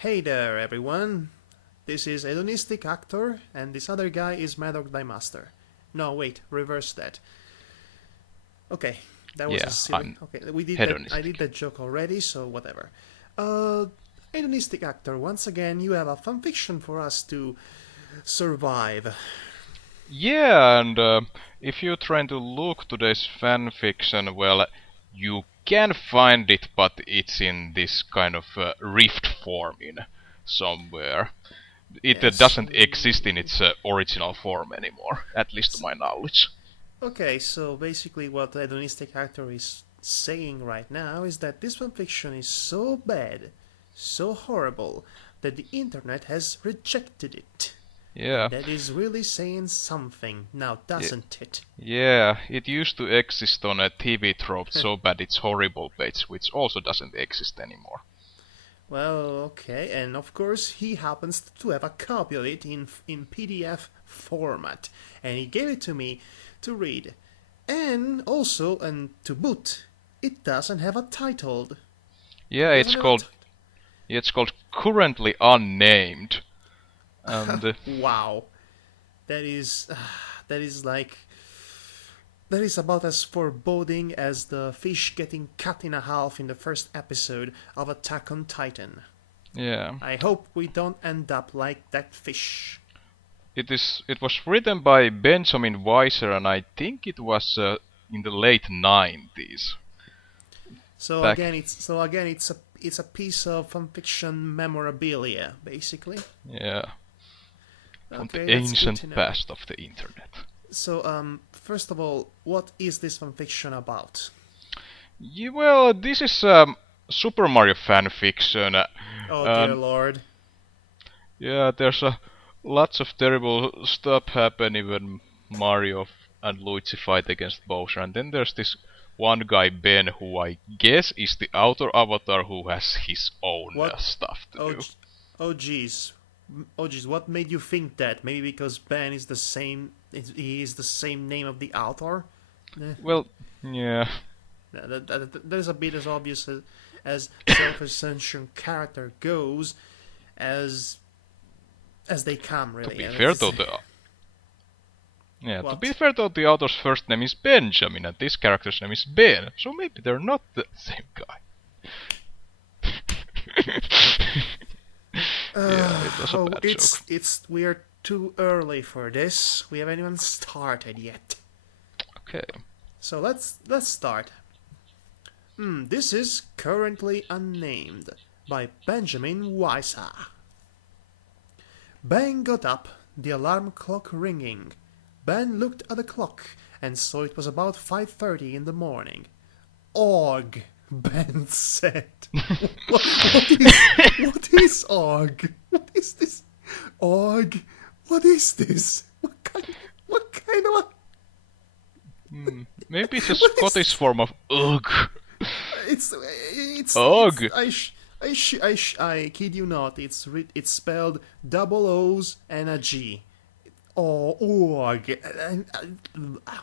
Hey there, everyone. This is Hedonistic Actor, and this other guy is Madhog Master. No, wait, reverse that. Okay, that was a Yeah, silly. I'm Okay, we did that. I did hedonistic. that joke already, so whatever. Uh, Hedonistic Actor. Once again, you have a fanfiction for us to survive. Yeah, and if you're trying to look today's fanfiction, well, you can find it, but it's in this kind of rift form in somewhere. It Yes. doesn't exist in its original form anymore, at least to my knowledge. Okay, so basically, what the Hedonistic Actor is saying right now is that this fanfiction is so bad, so horrible, that the internet has rejected it. Yeah, And that is really saying something, now yeah, doesn't it? yeah. It used to exist on a TV trope so bad it's horrible page, which also doesn't exist anymore. Well, okay, and of course he happens to have a copy of it in PDF format, and he gave it to me to read. And also, and to boot, it doesn't have a title. Yeah, It doesn't have a title. it's called currently unnamed, and Wow, that is that is like that is about as foreboding as the fish getting cut in half in the first episode of Attack on Titan. yeah. I hope we don't end up like that fish. It was written by Benjamin Weiser, and I think it was in the late 90s. So Back, again, it's a piece of fanfiction memorabilia, basically. yeah, from the Okay, that's good to ancient know. past of the internet. So first of all, what is this fanfiction about? Yeah, well, this is Super Mario fanfiction, Oh dear and lord. yeah, there's lots of terrible stuff happening when Mario and Luigi fight against Bowser, and then there's this one guy Ben, who I guess is the outer avatar who has his own What? stuff to Oh, do. oh jeez. Oh jeez, what made you think that? Maybe because Ben is the same. He is the same name of the author. Eh, Well, yeah. that is a bit as obvious as self-ascension character goes, as as they come, To really. be And fair it's though, what? the author's first name is Benjamin and this character's name is Ben, so maybe they're not the same guy. Yeah, it was a Oh, bad joke. we're too early for this. We haven't even started yet. Okay. So let's start. This is currently unnamed by Benjamin Weiser. Ben got up, the alarm clock ringing. Ben looked at the clock and saw it was about 5:30 in the morning. Og, Ben said. What is Og? What is this? Og, what is this? What kind of Maybe it's a what is Scottish form of ugh. it's Ugh. I kid you not. It's spelled double O's and a G. Oh, org.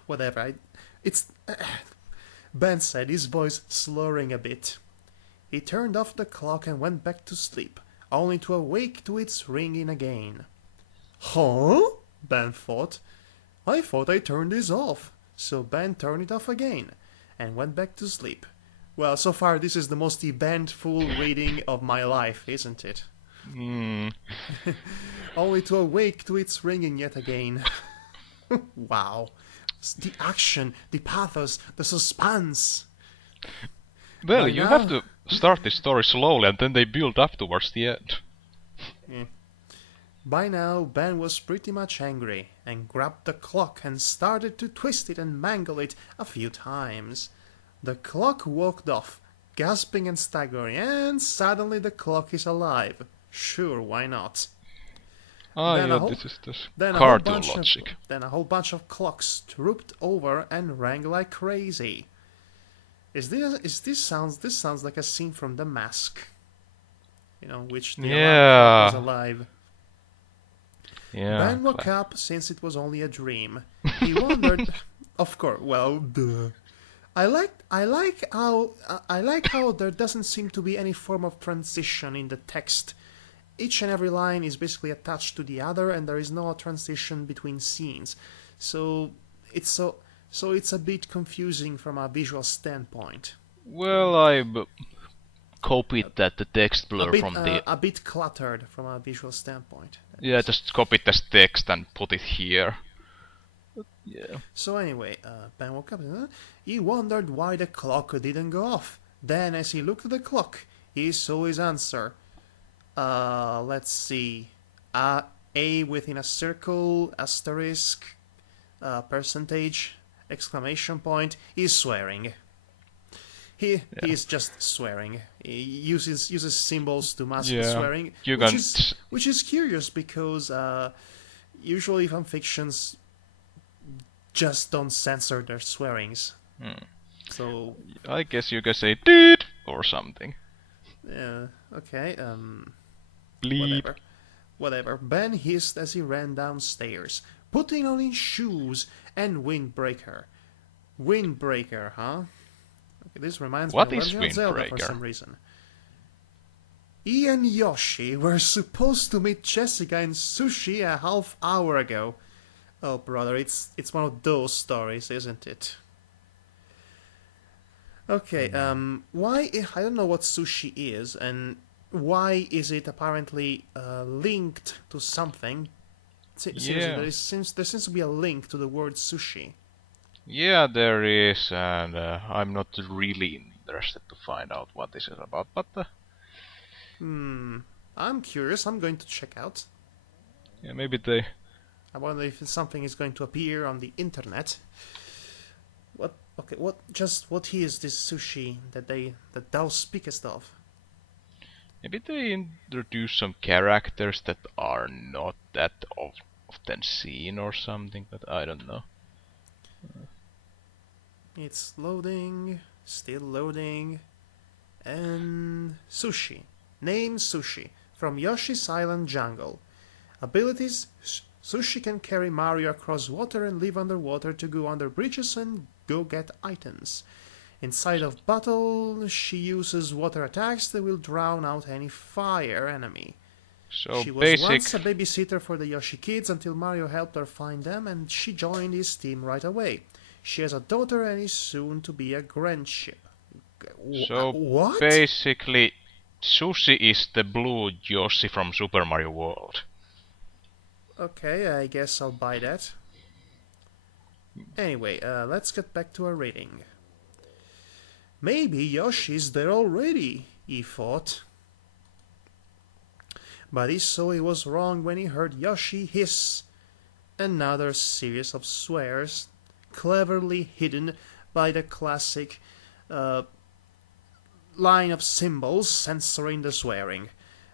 Whatever. It's Ben said, his voice slurring a bit. He turned off the clock and went back to sleep, only to awake to its ringing again. Huh? Ben thought. I thought I turned this off. So Ben turned it off again and went back to sleep. Well, so far this is the most eventful reading of my life, isn't it? Hmm. Only to awake to its ringing yet again. Wow. The action, the pathos, the suspense. Well, By you have now, to start the story slowly and then they build up towards the end. by now, Ben was pretty much angry and grabbed the clock and started to twist it and mangle it a few times. The clock walked off, gasping and staggering, and suddenly the clock is alive. Sure, why not? Ah, Then yeah, a whole, this is this then a whole cartoon bunch of logic. then a whole bunch of clocks trooped over and rang like crazy. This sounds like a scene from The Mask. You know, which the alarm clock was Yeah. alive. Yeah. Ben woke up since it was only a dream. He wondered, of course. Well, duh. I like how there doesn't seem to be any form of transition in the text each and every line is basically attached to the other, and there is no transition between scenes. So it's a bit confusing from a visual standpoint. Well, copied that the text blur from the... A bit cluttered from a visual standpoint. Yeah, just copied this text and put it here. Yeah. So anyway, Ben woke up. He wondered why the clock didn't go off. Then, as he looked at the clock, he saw his answer. Let's see. A within a circle, asterisk, percentage, exclamation point. He's swearing. He's just swearing. He uses symbols to mask swearing, which is curious because usually fanfictions just don't censor their swearings. So I guess you can say "dude" or something. Yeah. Okay. Bleep. Whatever. Ben hissed as he ran downstairs, putting on his shoes and windbreaker. Windbreaker, huh? Okay, this reminds me of Legend of Zelda for some reason. He and Yoshi were supposed to meet Jessica in sushi a half hour ago. Oh, brother, it's one of those stories, isn't it? Okay, why... I don't know what sushi is, and why is it apparently linked to something? Seriously, there seems to be a link to the word sushi. Yeah, there is, and I'm not really interested to find out what this is about, but... I'm curious, I'm going to check out. Yeah, maybe they... I wonder if something is going to appear on the internet. What is this sushi that thou speakest of? Maybe they introduce some characters that are not that often seen or something, but I don't know. It's loading, still loading, and sushi. Name Sushi, from Yoshi's Island Jungle. Abilities: Sushi can carry Mario across water and live underwater to go under bridges and go get items. Inside of battle, she uses water attacks that will drown out any fire enemy. So she was once a babysitter for the Yoshi kids until Mario helped her find them, and she joined his team right away. She has a daughter and is soon to be a grandchild. So what? Basically, Sushi is the blue Yoshi from Super Mario World. Okay, I guess I'll buy that. Anyway, let's get back to our rating. Maybe Yoshi's there already, he thought. But he saw he was wrong when he heard Yoshi hiss. Another series of swears, cleverly hidden by the classic line of symbols censoring the swearing.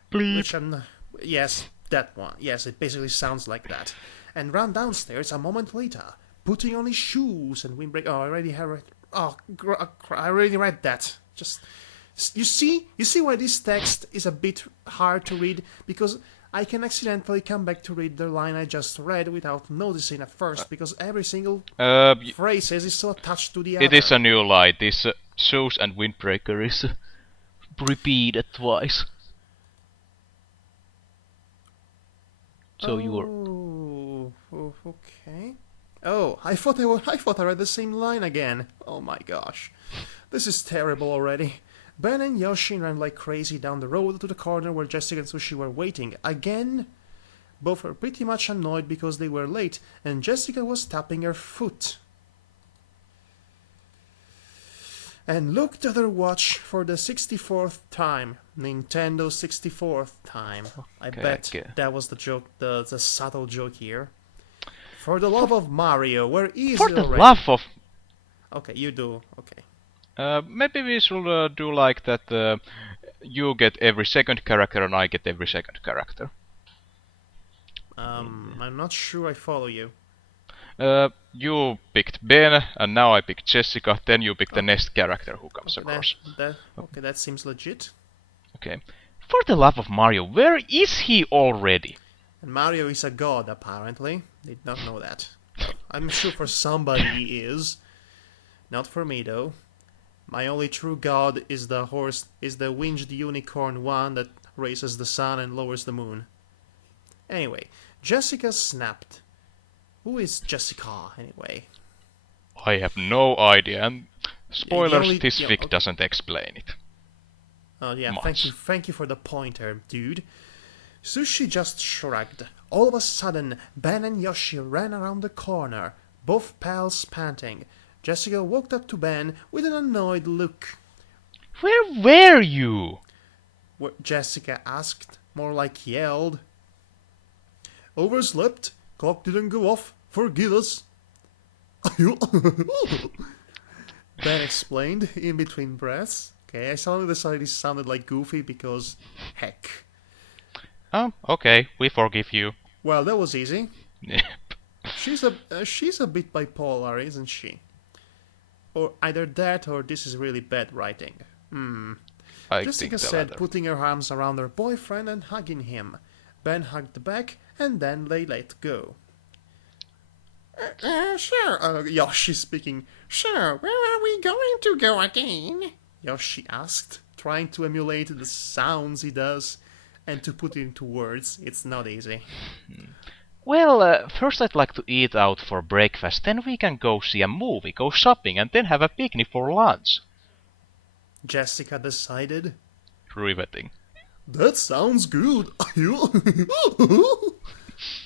Bleep. Yes, that one. Yes, it basically sounds like that. And ran downstairs a moment later, putting on his shoes and windbreaker. Oh, I already have it. Oh, I already read that. Just you see why this text is a bit hard to read, because I can accidentally come back to read the line I just read without noticing at first, because every single phrase is so attached to the other. It is a new line. This shoes and windbreaker is repeated twice. So okay. Oh, I thought I read the same line again. Oh my gosh. This is terrible already. Ben and Yoshi ran like crazy down the road to the corner where Jessica and Sushi were waiting. Again? Both were pretty much annoyed because they were late, and Jessica was tapping her foot. And looked at her watch for the 64th time. Nintendo 64th time. I bet that was the joke, the subtle joke here. For the love of Mario, where is For it the already? love of... Okay, you do. Okay. Maybe we should do like that. You get every second character and I get every second character. I'm not sure I follow you. You picked Ben, and now I picked Jessica. Then you pick the next character who comes across. Okay, that seems legit. Okay. For the love of Mario, where is he already? And Mario is a god, apparently. Did not know that. I'm sure for somebody he is. Not for me, though. My only true god is the winged unicorn one that raises the sun and lowers the moon. Anyway, Jessica snapped. Who is Jessica, anyway? I have no idea, and spoilers, this fic okay. doesn't explain it. Oh yeah, Much. thank you for the pointer, dude. Sushi just shrugged. All of a sudden, Ben and Yoshi ran around the corner, both pals panting. Jessica walked up to Ben with an annoyed look. Where were you? Jessica asked, more like yelled. Overslept. Clock didn't go off. Forgive us. Ben explained in between breaths. Okay, I suddenly decided he sounded like Goofy because, heck. Oh, okay, we forgive you. Well, that was easy. Yep. She's a bit bipolar, isn't she? Or either that, or this is really bad writing. I Jessica think the said, latter. putting her arms around her boyfriend and hugging him. Ben hugged back, and then they let go. Sure, Yoshi speaking. Sure, where are we going to go again? Yoshi asked, trying to emulate the sounds he does, and to put it into words, it's not easy. Well, first I'd like to eat out for breakfast, then we can go see a movie, go shopping, and then have a picnic for lunch. Jessica decided. Riveting. That sounds good.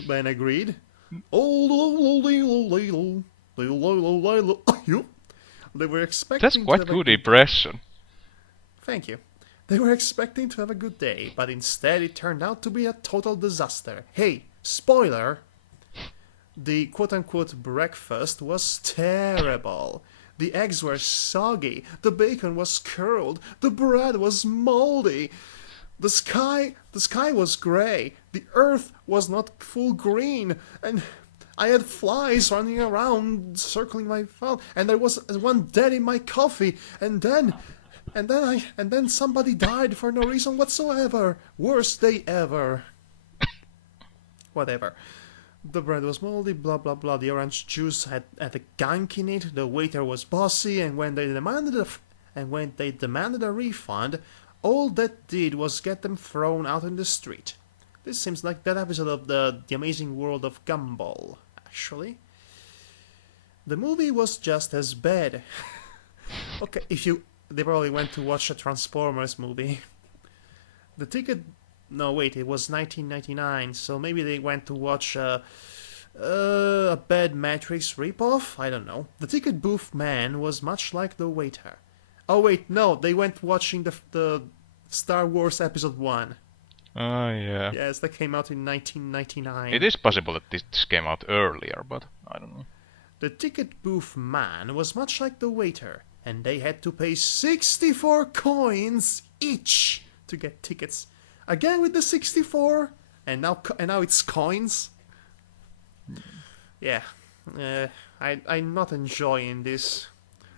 Ben agreed. They were expecting That's to quite have good impression. Thank you. They were expecting to have a good day, but instead it turned out to be a total disaster. Hey, spoiler! The quote-unquote breakfast was terrible. The eggs were soggy, the bacon was curled, the bread was moldy. The sky was grey, the earth was not full green, and I had flies running around circling my phone, and there was one dead in my coffee, and then somebody died for no reason whatsoever. Worst day ever. Whatever. The bread was moldy, blah blah blah. The orange juice had a gunk in it. The waiter was bossy, and when they demanded a refund, all that did was get them thrown out in the street. This seems like that episode of the Amazing World of Gumball, actually. The movie was just as bad. Okay, they probably went to watch a Transformers movie. The ticket... No, wait, it was 1999, so maybe they went to watch a bad Matrix ripoff? I don't know. The ticket booth man was much like the waiter. Oh wait, no, they went watching the Star Wars Episode 1. Oh, yeah. Yes, that came out in 1999. It is possible that this came out earlier, but I don't know. The ticket booth man was much like the waiter, and they had to pay 64 coins each to get tickets. Again with the 64, and now it's coins. Yeah, I'm not enjoying this.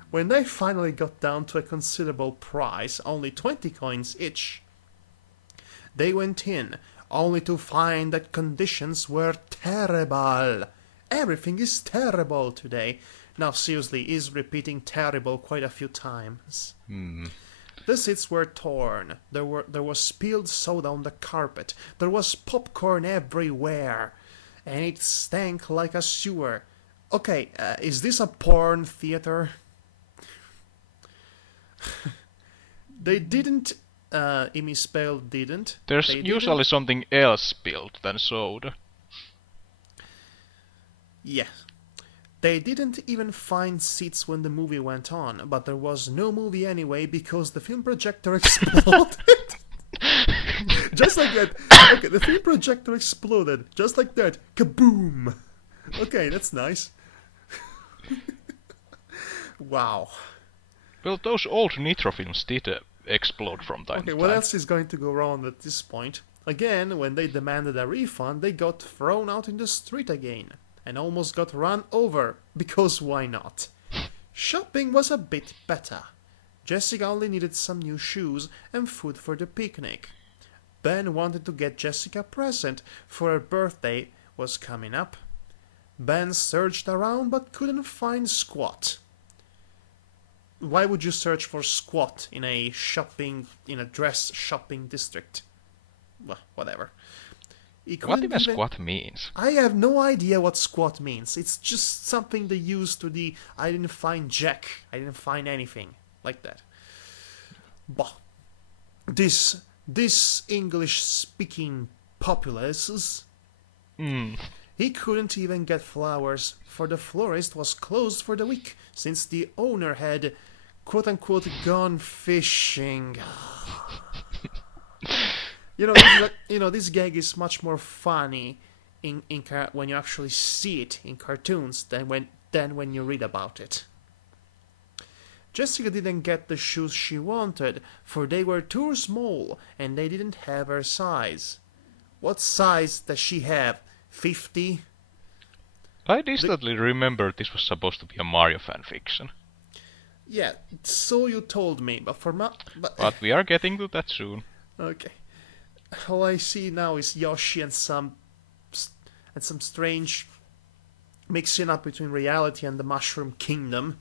When they finally got down to a considerable price, only 20 coins each, they went in, only to find that conditions were terrible. Everything is terrible today. Now seriously, is repeating terrible quite a few times. The seats were torn. There was spilled soda on the carpet. There was popcorn everywhere, and it stank like a sewer. Okay, is this a porn theater? They didn't. Imi spelled didn't. There's They usually didn't. something else spilled than soda. Yeah. They didn't even find seats when the movie went on, but there was no movie anyway because the film projector exploded. Just like that. Okay, the film projector exploded. Just like that. Kaboom! Okay, that's nice. Wow. Well, those old Nitro films did explode from time Okay, to what time. else is going to go wrong at this point? Again, when they demanded a refund, they got thrown out in the street again. And almost got run over, because why not? Shopping was a bit better. Jessica only needed some new shoes and food for the picnic. Ben wanted to get Jessica a present, for her birthday was coming up. Ben searched around but couldn't find squat. Why would you search for squat in a dress shopping district? well, whatever. He What couldn't even even. squat means? I have no idea what squat means. It's just something they use to the I didn't find Jack. I didn't find anything like that. Bah. This English speaking populace, Hmm. he couldn't even get flowers, for the florist was closed for the week since the owner had quote unquote gone fishing. This gag is much more funny when you actually see it in cartoons than when you read about it. Jessica didn't get the shoes she wanted, for they were too small and they didn't have her size. What size does she have? 50? I distantly remember this was supposed to be a Mario fanfiction. Yeah, so you told me, but But we are getting to that soon. okay. All I see now is Yoshi and some strange mixing up between reality and the Mushroom Kingdom.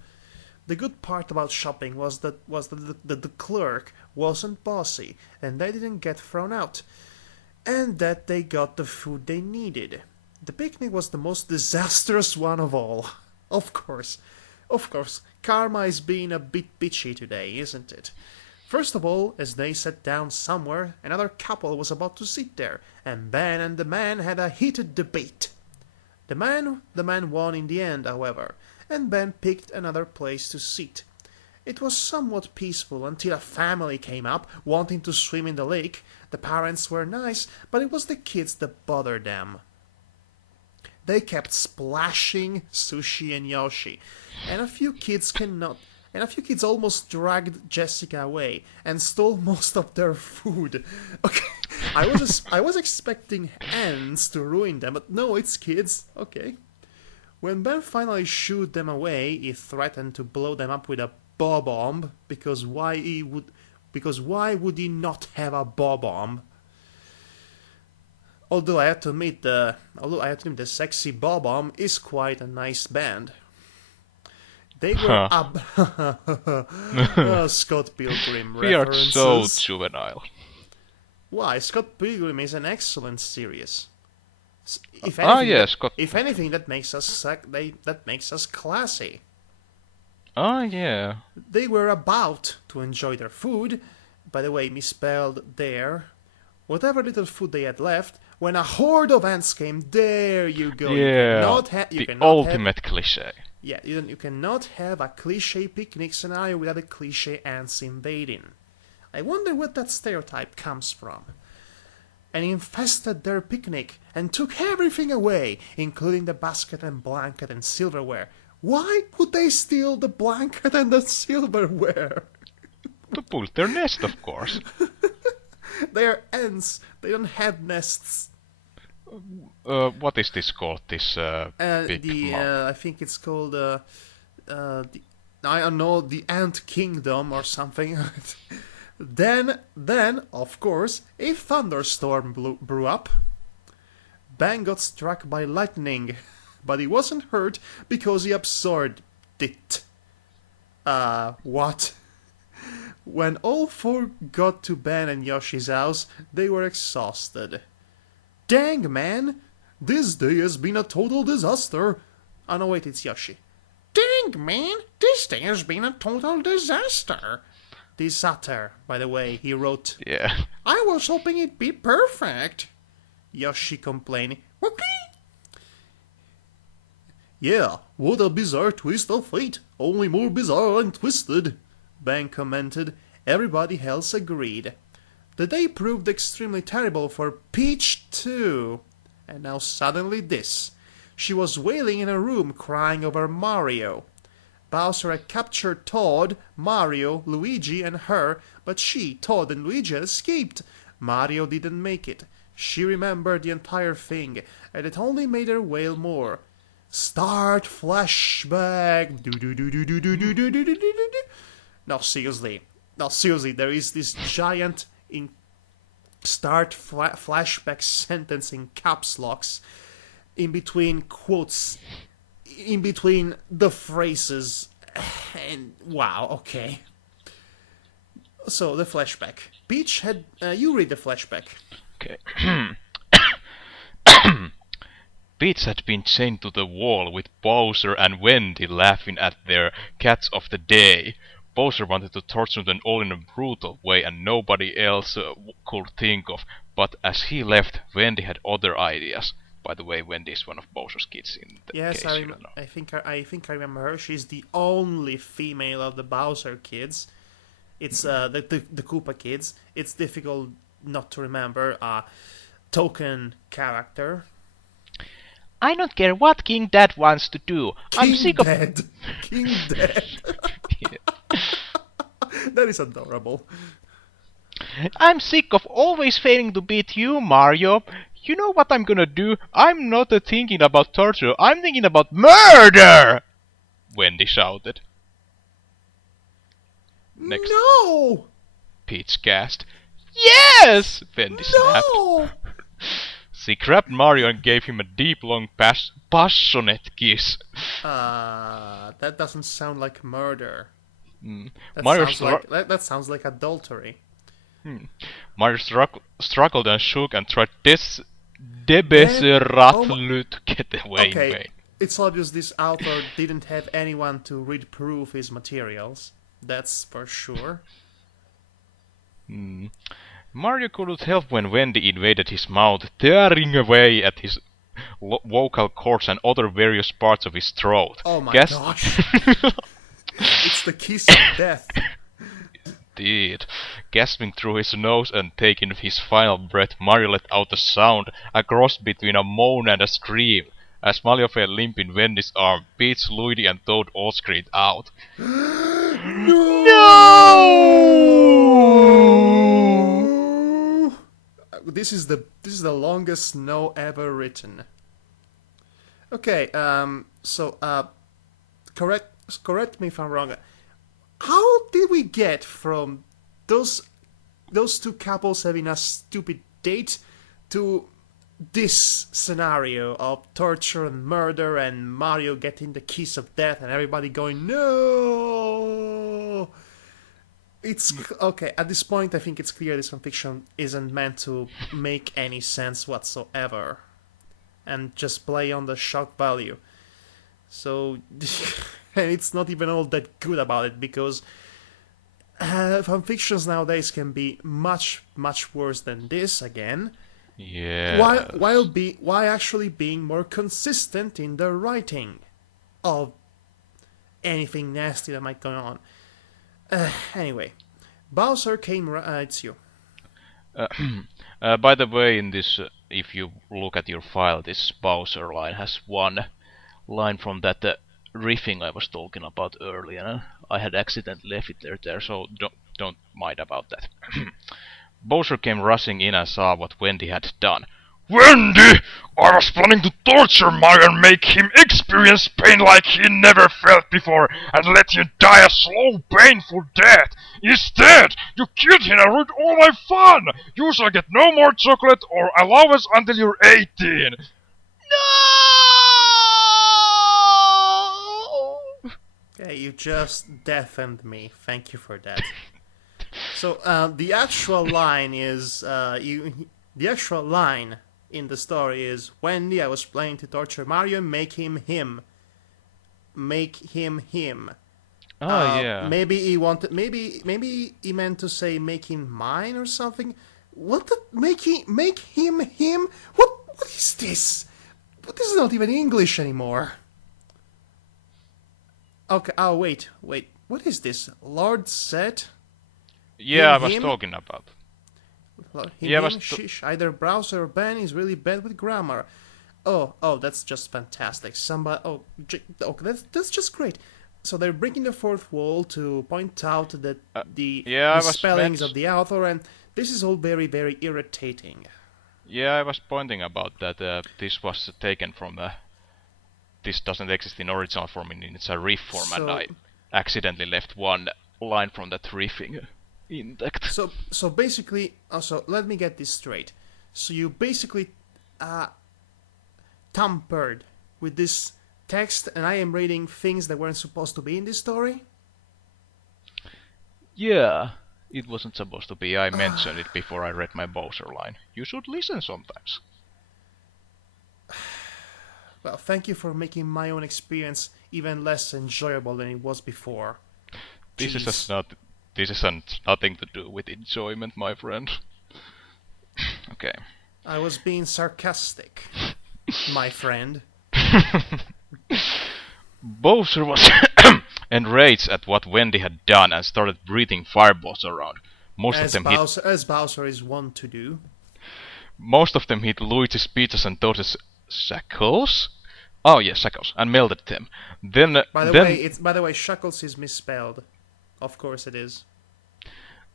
The good part about shopping was that the clerk wasn't bossy and they didn't get thrown out, and that they got the food they needed. The picnic was the most disastrous one of all. Of course, karma is being a bit bitchy today, isn't it? First of all, as they sat down somewhere, another couple was about to sit there, and Ben and the man had a heated debate. The man won in the end, however, and Ben picked another place to sit. It was somewhat peaceful until a family came up wanting to swim in the lake. The parents were nice, but it was the kids that bothered them. They kept splashing Sushi and Yoshi, and a few kids almost dragged Jessica away and stole most of their food. Okay, I was expecting ants to ruin them, but no, it's kids. Okay. When Ben finally shooed them away, he threatened to blow them up with a bomb because why would he not have a bomb? Although I have to admit the Sexy Bomb is quite a nice band. They were Scott Pilgrim We are references. so juvenile. Why? Scott Pilgrim is an excellent series. If anything, that makes us classy. Yeah. They were about to enjoy their food, by the way, misspelled there, whatever little food they had left, when a horde of ants came. There you go. Yeah. The ultimate cliche. Yeah, you cannot have a cliche picnic scenario without a cliche ants invading. I wonder where that stereotype comes from. And infested their picnic and took everything away, including the basket and blanket and silverware. Why would they steal the blanket and the silverware? To build their nest, of course. They are ants. They don't have nests. What is this called? This big I think it's called I don't know, the Ant Kingdom or something. Then, of course, a thunderstorm blew up. Ben got struck by lightning, but he wasn't hurt because he absorbed it. What? When all four got to Ben and Yoshi's house, they were exhausted. Dang, man! This day has been a total disaster. Oh no, wait, it's Yoshi. Dang, man! This day has been a total disaster. Disaster, by the way, he wrote. Yeah. I was hoping it'd be perfect. Yoshi complained. Okay. Yeah, what a bizarre twist of fate. Only more bizarre and twisted. Ben commented. Everybody else agreed. The day proved extremely terrible for Peach too. And now suddenly this. She was wailing in a room crying over Mario. Bowser had captured Toad, Mario, Luigi, and her, but she, Toad, and Luigi had escaped. Mario didn't make it. She remembered the entire thing, and it only made her wail more. Start flashback. No, seriously, there is this giant start flashback sentence in caps locks in between quotes, in between the phrases, and wow, okay. So the flashback. Peach had you read the flashback. Okay. Peach had been chained to the wall with Bowser and Wendy laughing at their cats of the day. Bowser wanted to torture them all in a brutal way and nobody else could think of, but as he left, Wendy had other ideas. By the way, Wendy is one of Bowser's kids in the Yes, case you don't know. I think I remember her. She's the only female of the Bowser kids. It's the Koopa kids. It's difficult not to remember a token character. I don't care what King Dad wants to do. I'm King sick Dead. King Dead. Yeah. That is adorable. I'm sick of always failing to beat you, Mario. You know what I'm gonna do? I'm not thinking about torture. I'm thinking about murder! Wendy shouted. Next, No! Peach gasped. Yes! Wendy snapped. No! She grabbed Mario and gave him a deep, long, passionate kiss. That doesn't sound like murder. That Mario that sounds like adultery. Mario struggled and shook and tried desperately to get away in Okay, vain. it's obvious this author didn't have anyone to read proof his materials. That's for sure. Mario couldn't help when Wendy invaded his mouth, tearing away at his vocal cords and other various parts of his throat. Oh my gosh. It's the kiss of death. Indeed. Gasping through his nose and taking his final breath, Mario let out a sound, a cross between a moan and a scream. As Mario fell limp in Wendy's arm, Peach, Luigi and Toad all screamed out. No! This is the longest no ever written. Okay, correct me if I'm wrong. How did we get from those two couples having a stupid date to this scenario of torture and murder and Mario getting the kiss of death and everybody going no? It's okay. At this point, I think it's clear this fanfiction isn't meant to make any sense whatsoever, and just play on the shock value. So, and it's not even all that good about it because fanfictions nowadays can be much worse than this again. Yeah. While actually being more consistent in the writing of anything nasty that might go on. Anyway, Bowser came. It's you. By the way, in this, if you look at your file, this Bowser line has one line from that riffing I was talking about earlier. I had accidentally left it there, so don't mind about that. Bowser came rushing in and saw what Wendy had done. Wendy! I was planning to torture Mario and make him experience pain like he never felt before and let him die a slow, painful death. Instead, you killed him and ruined all my fun! You shall get no more chocolate or allowance until you're 18! No! Okay, you just deafened me. Thank you for that. So the actual line is the actual line in the story is Wendy, I was planning to torture Mario and make him him. Oh yeah. Maybe he wanted. Maybe he meant to say make him mine or something. What the make him him? What is this? This is not even English anymore. Okay. Oh wait. What is this? Lord said. Yeah, him, I was him? talking about. Shish. Either Browser or Ben is really bad with grammar. Oh, that's just fantastic. That's just great. So they're breaking the fourth wall to point out that the spellings of the author, and this is all very, very irritating. Yeah, I was pointing about that. This was taken from this doesn't exist in original form, it's a riff form, and I accidentally left one line from that riffing intact. So basically, also let me get this straight. So you basically tampered with this text, and I am reading things that weren't supposed to be in this story. Yeah, It wasn't supposed to be. I mentioned it before I read my Bowser line. You should listen sometimes. Well, thank you for making my own experience even less enjoyable than it was before. This is Jeez. this isn't nothing to do with enjoyment, my friend. Okay. I was being sarcastic, my friend. Bowser was enraged at what Wendy had done and started breathing fireballs around. As Bowser is wont to do. Most of them hit Luigi's Peaches and Toad's shackles. Oh yeah, shackles, and melted them. By the way, Shuckles is misspelled. Of course it is.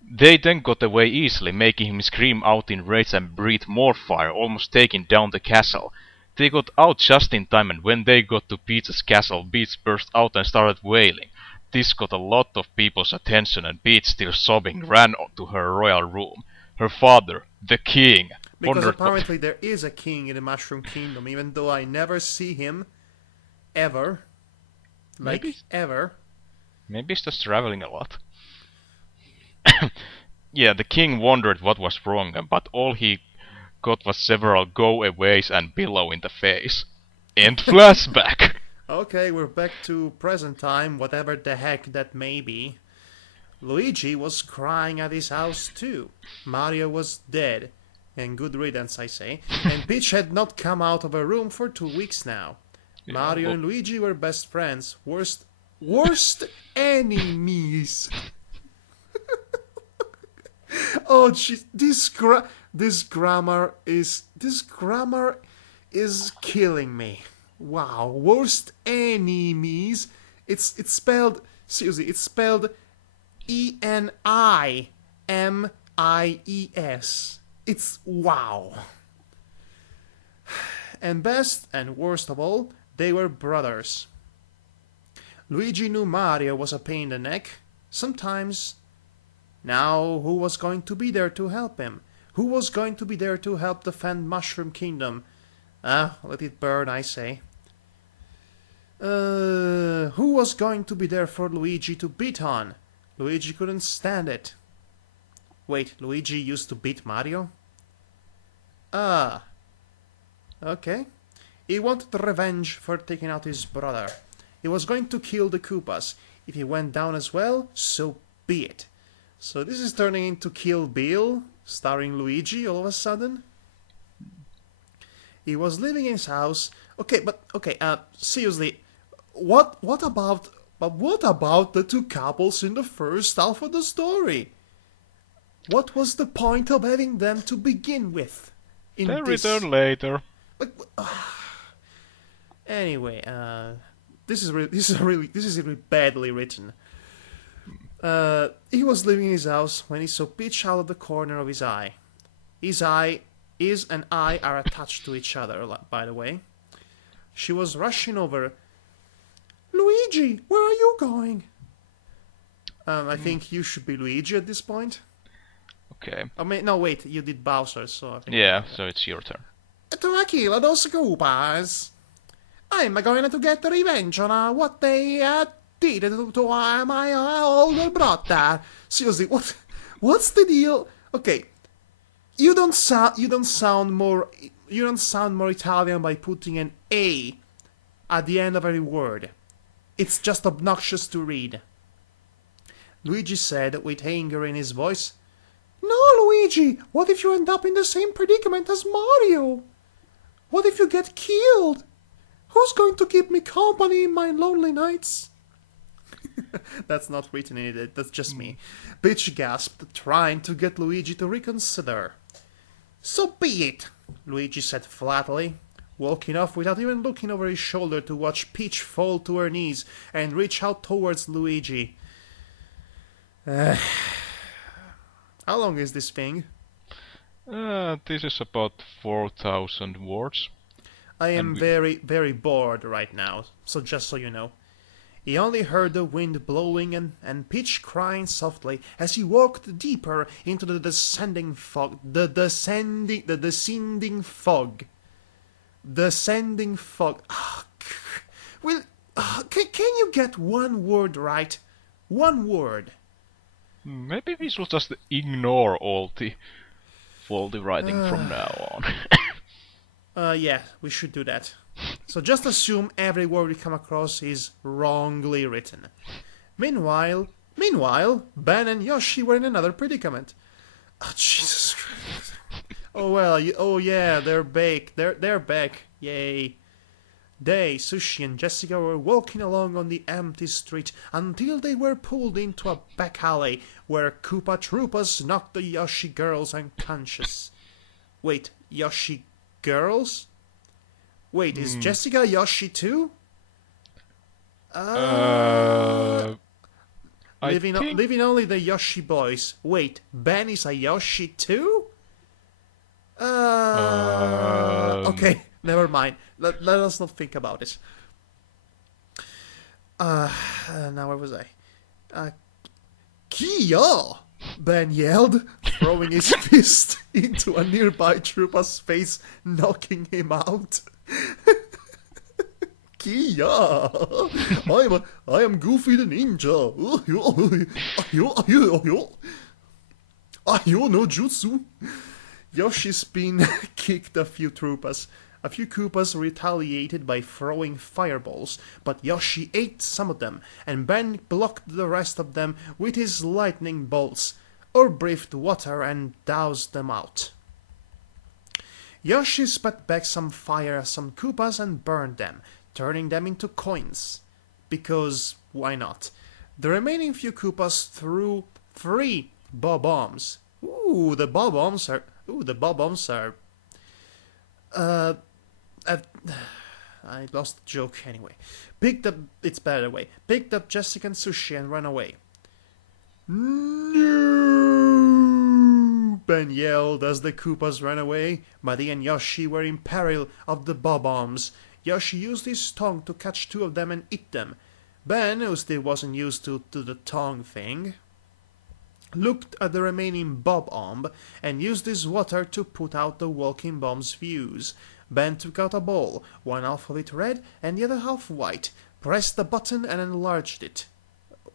They then got away easily, making him scream out in rage and breathe more fire, almost taking down the castle. They got out just in time, and when they got to Peach's castle, Peach burst out and started wailing. This got a lot of people's attention, and Peach, still sobbing, ran to her royal room. Her father, the king, because apparently there is a king in the Mushroom Kingdom, even though I never see him ever. Ever. Maybe he's just traveling a lot. Yeah, the king wondered what was wrong, but all he got was several go-aways and pillow in the face. End flashback. Okay, we're back to present time, whatever the heck that may be. Luigi was crying at his house too. Mario was dead. And good riddance, I say. And Peach had not come out of her room for 2 weeks now. Yeah, Mario and Luigi were best friends. Worst enemies. Oh, jeez, this grammar is killing me. Wow, worst enemies. It's spelled seriously. It's spelled Enimies. It's wow. And best and worst of all, they were brothers. Luigi knew Mario was a pain in the neck. Sometimes. Now, who was going to be there to help him? Who was going to be there to help defend Mushroom Kingdom? Let it burn, I say. Who was going to be there for Luigi to beat on? Luigi couldn't stand it. Wait, Luigi used to beat Mario? Okay. He wanted revenge for taking out his brother. He was going to kill the Koopas. If he went down as well, so be it. So this is turning into Kill Bill, starring Luigi all of a sudden. He was living in his house. Seriously, what about the two couples in the first half of the story? What was the point of having them to begin with? They return later. Anyway, this is really badly written. He was living in his house when he saw Peach out of the corner of his eye. His eye and eye are attached to each other, by the way. She was rushing over. Luigi, where are you going? I think you should be Luigi at this point. Okay. No, wait, you did Bowser, so I think... Yeah, so it's your turn. To kill those Koopas. I'm going to get revenge on what they did to my older brother. Seriously, what's the deal? Okay, you don't sound more Italian by putting an A at the end of every word. It's just obnoxious to read. Luigi said with anger in his voice, "No, Luigi, what if you end up in the same predicament as Mario? What if you get killed? Who's going to keep me company in my lonely nights?" That's not written in it, that's just me. Peach gasped, trying to get Luigi to reconsider. "So be it," Luigi said flatly, walking off without even looking over his shoulder to watch Peach fall to her knees and reach out towards Luigi. How long is this thing? This is about 4,000 words. I am very, very bored right now, so just so you know. He only heard the wind blowing and Peach crying softly as he walked deeper into the descending fog. The descending fog. Descending fog. Can you get one word right? One word. Maybe we should just ignore all the faulty writing from now on. Yeah, we should do that. So just assume every word we come across is wrongly written. Meanwhile, Ben and Yoshi were in another predicament. Oh, Jesus Christ. Oh well, yeah, they're back. They're back. Yay. They, Sushi and Jessica were walking along on the empty street until they were pulled into a back alley where Koopa Troopas knocked the Yoshi girls unconscious. Wait, Yoshi girls? Wait, is Jessica Yoshi too? Leaving only the Yoshi boys. Wait, Ben is a Yoshi too? Okay, never mind. Let us not think about it. Now where was I? Kia! Ben yelled, throwing his fist into a nearby trooper's face, knocking him out. Kia! I am Goofy the Ninja. Ayo no jutsu. Yoshi's spin kicked a few troopers. A few Koopas retaliated by throwing fireballs, but Yoshi ate some of them, and Ben blocked the rest of them with his lightning bolts, or breathed water and doused them out. Yoshi spat back some fire at some Koopas and burned them, turning them into coins. Because why not? The remaining few Koopas threw 3 bob-bombs. The bob-bombs are... I lost the joke anyway. It's better way. Picked up Jessica and Sushi and ran away. No! Ben yelled as the Koopas ran away. Buddy and Yoshi were in peril of the bob-bombs. Yoshi used his tongue to catch 2 of them and eat them. Ben, who still wasn't used to the tongue thing, looked at the remaining bob-omb and used his water to put out the walking bomb's fuse. Ben took out a ball, one half of it red and the other half white, pressed the button and enlarged it.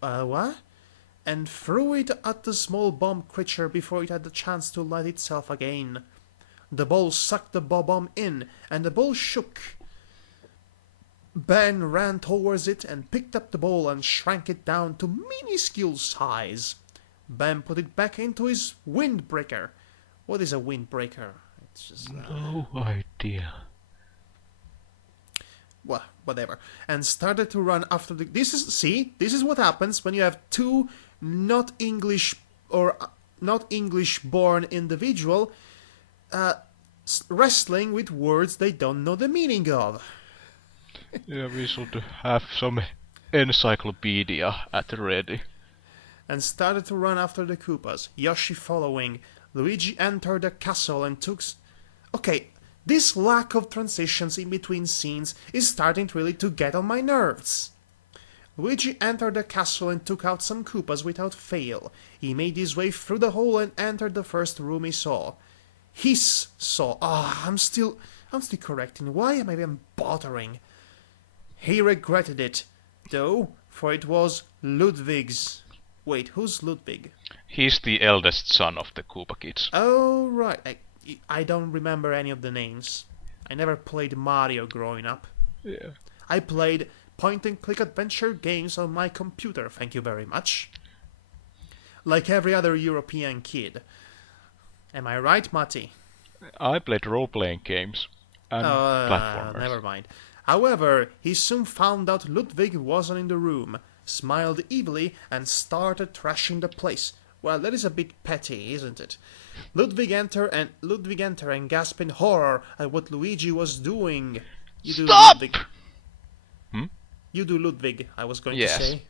What? And threw it at the small bomb creature before it had the chance to light itself again. The ball sucked the bob-omb in, and the ball shook. Ben ran towards it and picked up the ball and shrank it down to minuscule size. Ben put it back into his windbreaker. What is a windbreaker? It's just... No idea. Well, whatever. And started to run after the... This is what happens when you have 2 not English born individual wrestling with words they don't know the meaning of. Yeah, we should have some encyclopedia at ready. And started to run after the Koopas, Yoshi following. Luigi entered the castle and took... Okay, this lack of transitions in between scenes is starting really to get on my nerves. Luigi entered the castle and took out some Koopas without fail. He made his way through the hole and entered the first room he saw. I'm still correcting. Why am I even bothering? He regretted it, though, for it was Ludwig's. Wait, who's Ludwig? He's the eldest son of the Koopa kids. Oh, right. I don't remember any of the names. I never played Mario growing up. Yeah. I played point-and-click adventure games on my computer, thank you very much. Like every other European kid. Am I right, Matti? I played role-playing games and platformers. Never mind. However, he soon found out Ludwig wasn't in the room, smiled evilly, and started trashing the place. Well, that is a bit petty, isn't it? Ludwig entered and gasped in horror at what Luigi was doing. Stop! Ludwig. You do Ludwig, I was going Yes. to say.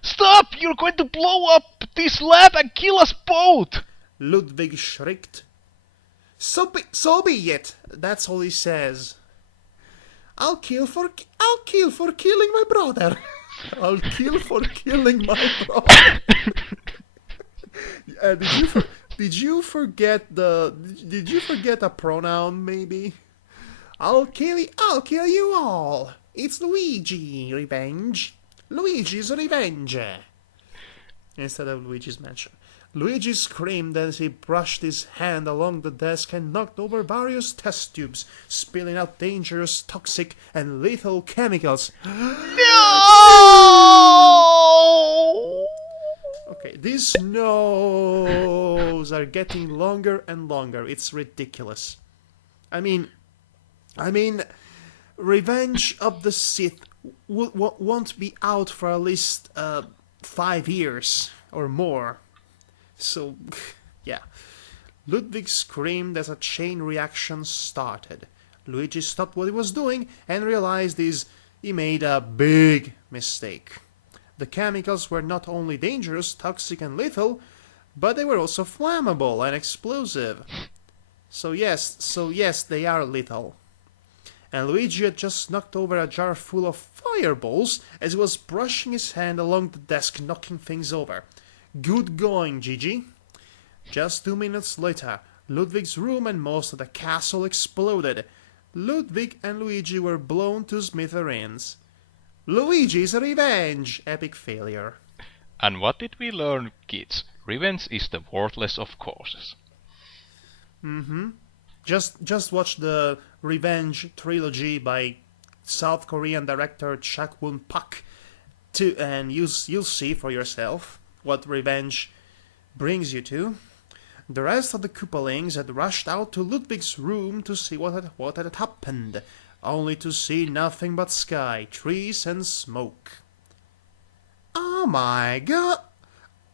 Stop! You're going to blow up this lab and kill us both! Ludwig shrieked. So be it. That's all he says. I'll kill for killing my brother. I'll kill for killing my brother. Did you forget a pronoun? Maybe. I'll kill you all. It's Luigi revenge. Luigi's revenge. instead of Luigi's mansion. Luigi screamed as he brushed his hand along the desk and knocked over various test tubes, spilling out dangerous, toxic, and lethal chemicals. No! Okay, these no's are getting longer and longer. It's ridiculous. I mean, Revenge of the Sith won't be out for at least 5 years or more. So, yeah. Ludwig screamed as a chain reaction started. Luigi stopped what he was doing and realized he made a big mistake. The chemicals were not only dangerous, toxic, and lethal, but they were also flammable and explosive. So yes, they are lethal. And Luigi had just knocked over a jar full of fireballs as he was brushing his hand along the desk, knocking things over. Good going, Gigi. Just 2 minutes later, Ludwig's room and most of the castle exploded. Ludwig and Luigi were blown to smithereens. Luigi's revenge! Epic failure. And what did we learn, kids? Revenge is the worthless of causes. Just watch the Revenge trilogy by South Korean director Chak Woon-pak, and you'll see for yourself what revenge brings you to. The rest of the Koopalings had rushed out to Ludwig's room to see what had happened, only to see nothing but sky, trees, and smoke. Oh my god!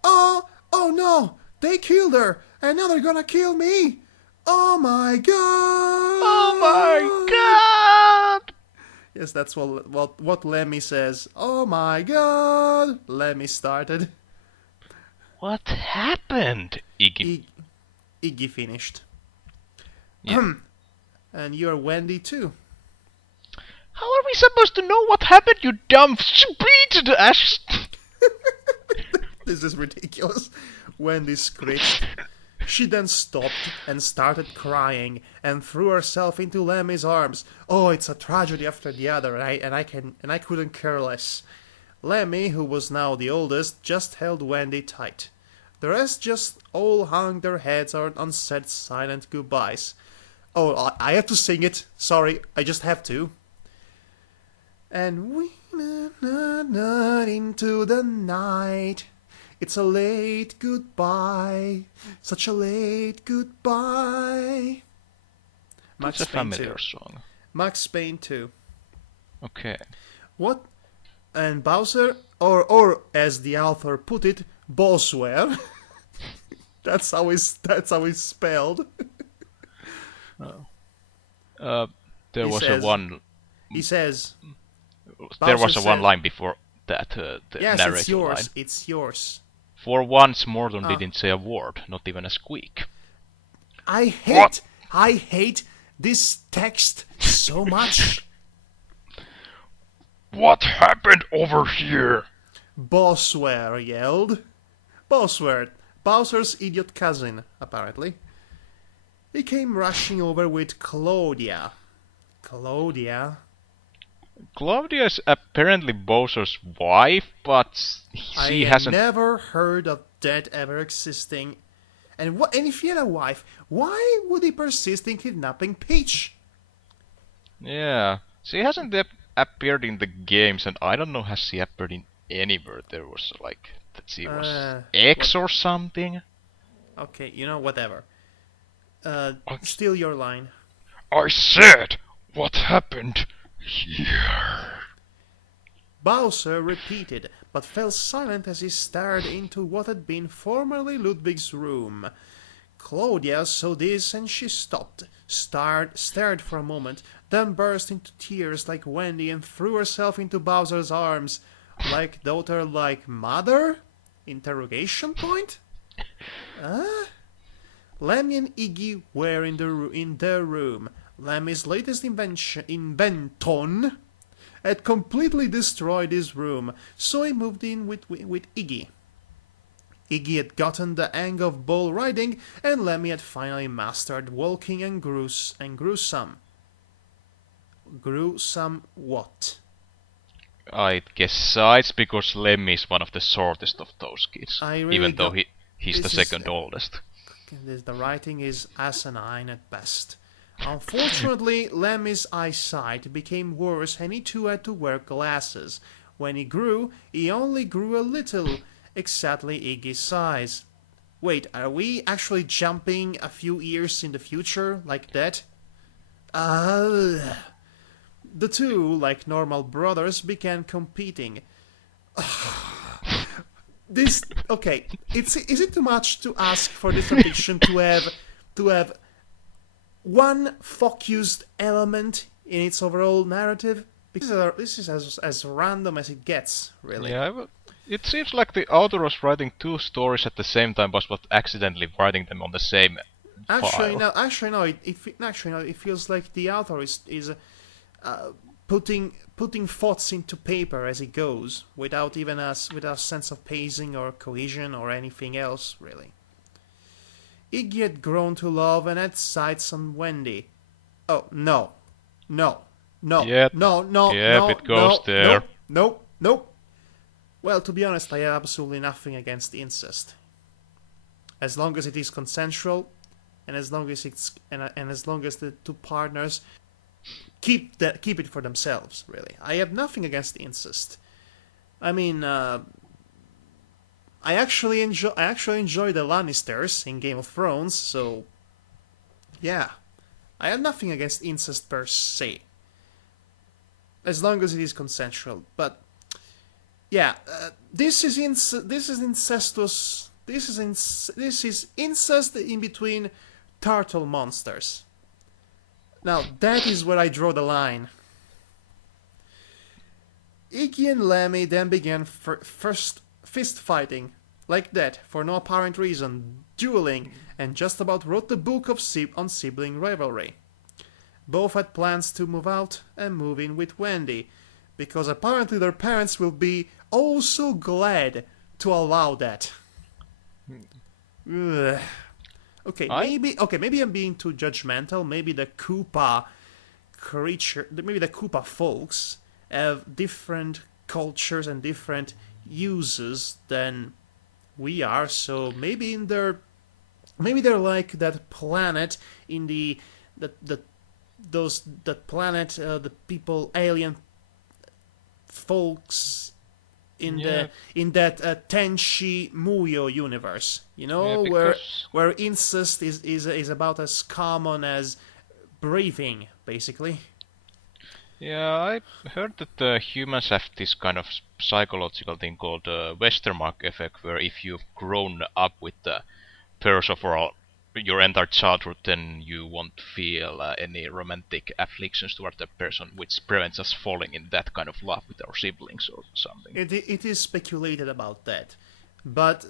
Oh no! They killed her, and now they're gonna kill me! Oh my god! Oh my god! Yes, that's what Lemmy says. Oh my god! Lemmy started. What happened? Iggy finished. Yeah. And you're Wendy too. How are we supposed to know what happened, you dumb beated ass? This is ridiculous. Wendy screeched. She then stopped and started crying and threw herself into Lemmy's arms. Oh, it's a tragedy after the other, and I couldn't care less. Lemmy, who was now the oldest, just held Wendy tight. The rest just all hung their heads and said silent goodbyes. Oh, I have to sing it. Sorry, I just have to. And we not into the night. It's a late goodbye. Such a late goodbye. Max It's a Payne familiar 2. song. Max Payne 2. Okay. What? And Bowser, or as the author put it, Boswell. That's how it's spelled. There He was says- a one. He says, There was Bowser a one said- line before that. The "Yes, narrative it's yours. line. It's yours." For once, Morton didn't say a word, not even a squeak. I What? hate this text so much. What happened over here? Boswell yelled. Boswell, Bowser's idiot cousin, apparently. He came rushing over with Claudia. Claudia? Claudia is apparently Bowser's wife, but she I hasn't. never heard of that ever existing. And if he had a wife, why would he persist in kidnapping Peach? Yeah, she hasn't appeared in the games, and I don't know, has she appeared in anywhere? There was like that she was X or something. Okay, whatever. Steal your line. I said, what happened here? Bowser repeated, but fell silent as he stared into what had been formerly Ludwig's room. Claudia saw this and she stopped, stared for a moment, then burst into tears like Wendy and threw herself into Bowser's arms. Like daughter, like mother? Interrogation point? Lemmy and Iggy were in their room. Lemmy's latest invention had completely destroyed his room, so he moved in with Iggy. Iggy had gotten the hang of bull riding, and Lemmy had finally mastered walking and grew some. Grew some what? I guess it's because Lemmy is one of the shortest of those kids, I really even though don't. he's the This is second oldest. the writing is asinine at best. Unfortunately, Lemmy's eyesight became worse and he too had to wear glasses. When he grew, he only grew a little, exactly Iggy's size. Wait, are we actually jumping a few years in the future like that? The two, like normal brothers, began competing. This okay. Is it too much to ask for this fiction to have one focused element in its overall narrative? Because this is as random as it gets, really. Yeah, but it seems like the author was writing two stories at the same time, but was accidentally writing them on the same Actually, file. no. Actually, no. Actually, no. It feels like the author is putting thoughts into paper as it goes, without even without a sense of pacing or cohesion or anything else, really. Iggy had grown to love and had sights on Wendy. Oh no, no, no, Yep, no, no, yep, no, it goes no, there. no, no, no. Well, to be honest, I have absolutely nothing against incest, as long as it is consensual, and as long as and as long as the two partners keep it for themselves. Really, I have nothing against incest. I mean, I actually enjoy the Lannisters in Game of Thrones, so yeah, I have nothing against incest per se, as long as it is consensual. But yeah, this is incestuous. This is incest in between turtle monsters. Now that is where I draw the line. Iggy and Lemmy then began first fist fighting, like that, for no apparent reason, dueling, and just about wrote the book on sibling rivalry. Both had plans to move out and move in with Wendy, because apparently their parents will be oh so glad to allow that. Ugh. Maybe I'm being too judgmental. Maybe the Koopa maybe the Koopa folks have different cultures and different uses than we are. So maybe maybe they're like that planet in that planet, the people, alien folks Yeah, in that Tenshi Muyo universe, yeah, because where incest is about as common as breathing, basically. yeah, I heard that humans have this kind of psychological thing called Westermark effect, where if you've grown up with the person for your entire childhood, then you won't feel any romantic afflictions toward that person, which prevents us falling in that kind of love with our siblings or something. It is speculated about that, but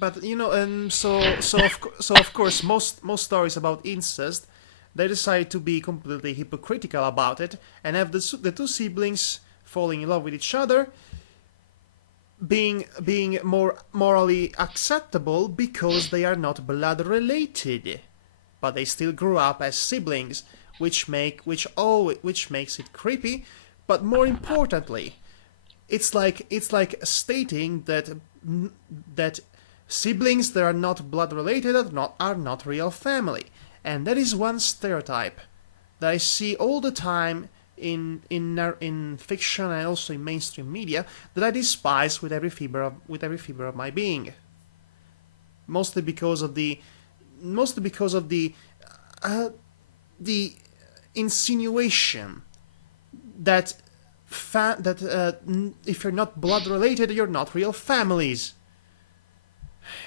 and so of course most stories about incest, they decide to be completely hypocritical about it and have the two siblings falling in love with each other, being more morally acceptable because they are not blood related, but they still grew up as siblings, which makes it creepy. But more importantly, it's like stating that siblings that are not blood related are not real family, and that is one stereotype that I see all the time in fiction and also in mainstream media that I despise with every fiber of my being. Mostly because of the the insinuation that if you're not blood related, you're not real families.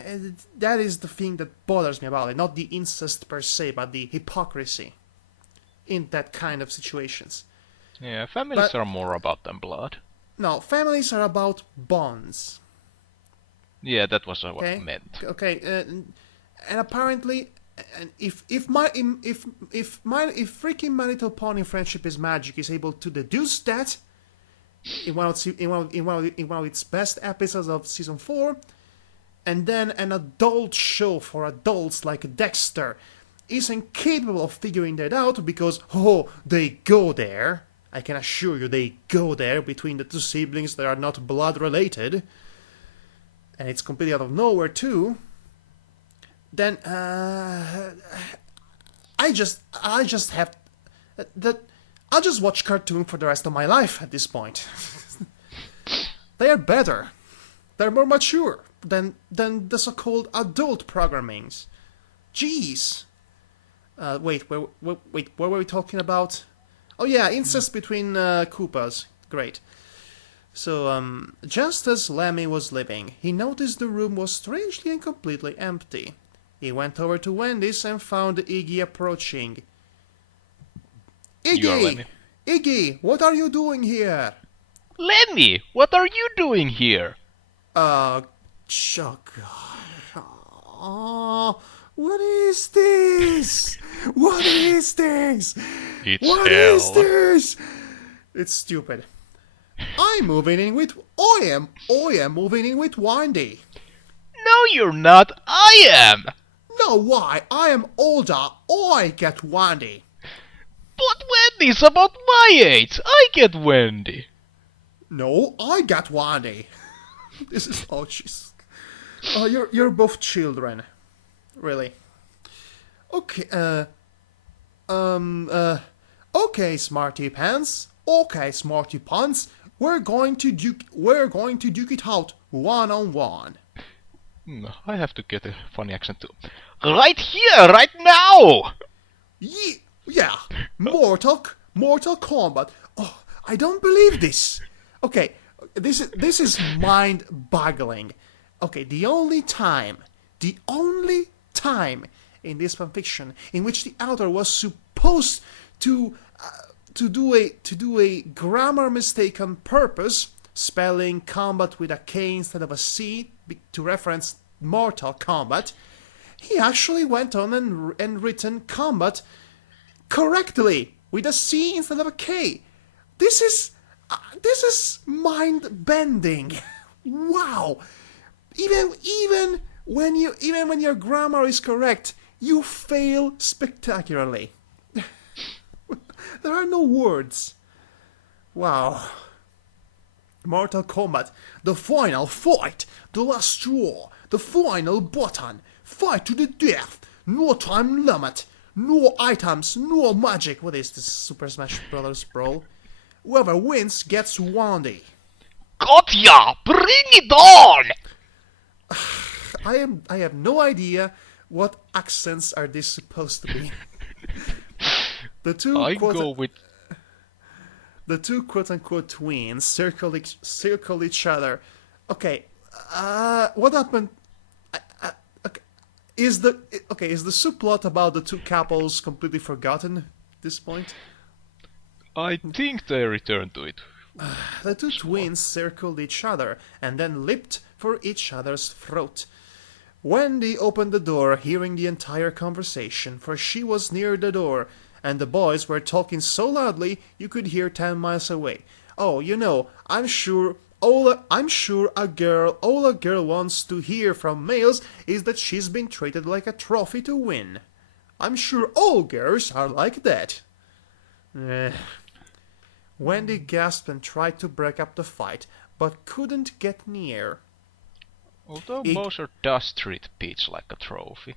And that is the thing that bothers me about it. Not the incest per se, but the hypocrisy in that kind of situations. Yeah, families But are more about than blood. no, families are about bonds. Yeah, that was what I Okay, meant. okay, and apparently, and if freaking My Little Pony Friendship is Magic is able to deduce that in one of its best episodes of season 4, and then an adult show for adults like Dexter is incapable of figuring that out because they go there I can assure you they go there between the two siblings that are not blood related, and it's completely out of nowhere too, then I just have that I'll just watch cartoon for the rest of my life at this point. They are better. They're more mature than the so-called adult programmings. Jeez. Wait, what were we talking about? Oh yeah, incest between Koopas. Great. So, just as Lemmy was leaving, he noticed the room was strangely and completely empty. He went over to Wendy's and found Iggy approaching. You are Iggy! Lemmy. Iggy, what are you doing here? Lemmy, what are you doing here? Chuck. Oh, what is this? What is this? It's What hell. is this? It's stupid. I am moving in with Wendy. No, you're not. I am. No, why? I am older. I get Wendy. But Wendy's about my age. I get Wendy. No, I get Wendy. This is jeez. You're both children, really. Okay. Okay, Smarty Pants. Okay, Smarty Pants. We're going to duke it out one-on-one. I have to get a funny accent too. Right here, right now. Yeah. Mortal Kombat. Oh, I don't believe this. Okay, this is mind-boggling. Okay, the only time in this fanfiction in which the author was supposed to do a grammar mistake on purpose, spelling combat with a K instead of a C to reference Mortal Kombat, he actually went on and written combat correctly with a C instead of a K. This is mind-bending. Wow. Even when your grammar is correct, you fail spectacularly. There are no words. Wow. Mortal Kombat, the final fight, the last straw, the final button, fight to the death, no time limit, no items, no magic. What is this, Super Smash Bros. Brawl? Whoever wins gets Wendy. Gotcha! Bring it on! I have no idea what accents are these supposed to be. The two I go with quote-unquote twins circle each other. Okay, what happened? Okay, is the subplot about the two couples completely forgotten at this point? I think they return to it. The two twins circled each other and then leaped for each other's throat. Wendy opened the door, hearing the entire conversation, for she was near the door, and the boys were talking so loudly you could hear 10 miles away. Oh, I'm sure all a girl wants to hear from males is that she's been treated like a trophy to win. I'm sure all girls are like that. Wendy gasped and tried to break up the fight, but couldn't get near. Although Bowser does treat Peach like a trophy.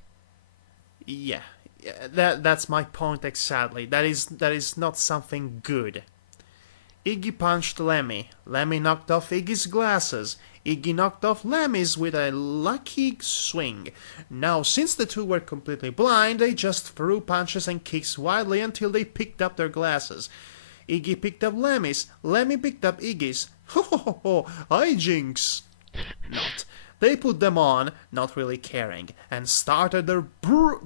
Yeah, that's my point exactly. That is not something good. Iggy punched Lemmy. Lemmy knocked off Iggy's glasses. Iggy knocked off Lemmy's with a lucky swing. Now, since the two were completely blind, they just threw punches and kicks wildly until they picked up their glasses. Iggy picked up Lemmy's. Lemmy picked up Iggy's. Ho ho ho ho! Hijinks! Not. They put them on, not really caring, and started their brutal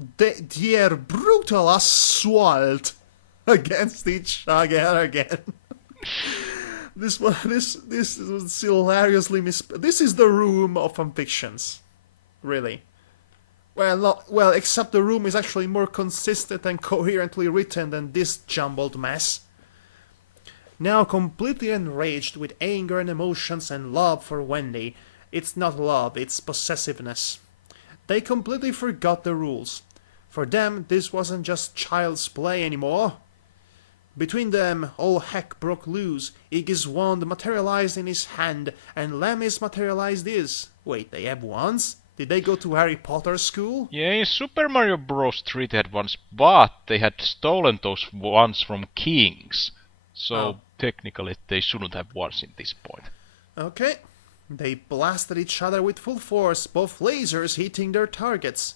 assault against each other again. This was hilariously This is the room of fanfictions, really. Well, except the room is actually more consistent and coherently written than this jumbled mess. Now completely enraged with anger and emotions and love for Wendy. It's not love, it's possessiveness. They completely forgot the rules. For them, this wasn't just child's play anymore. Between them, all heck broke loose. Iggy's wand materialized in his hand, and Lemmy's materialized his. Wait, they have wands? Did they go to Harry Potter school? Yeah, in Super Mario Bros. 3 they had ones, but they had stolen those ones from kings. So technically they shouldn't have ones in this point. Okay. They blasted each other with full force, both lasers hitting their targets.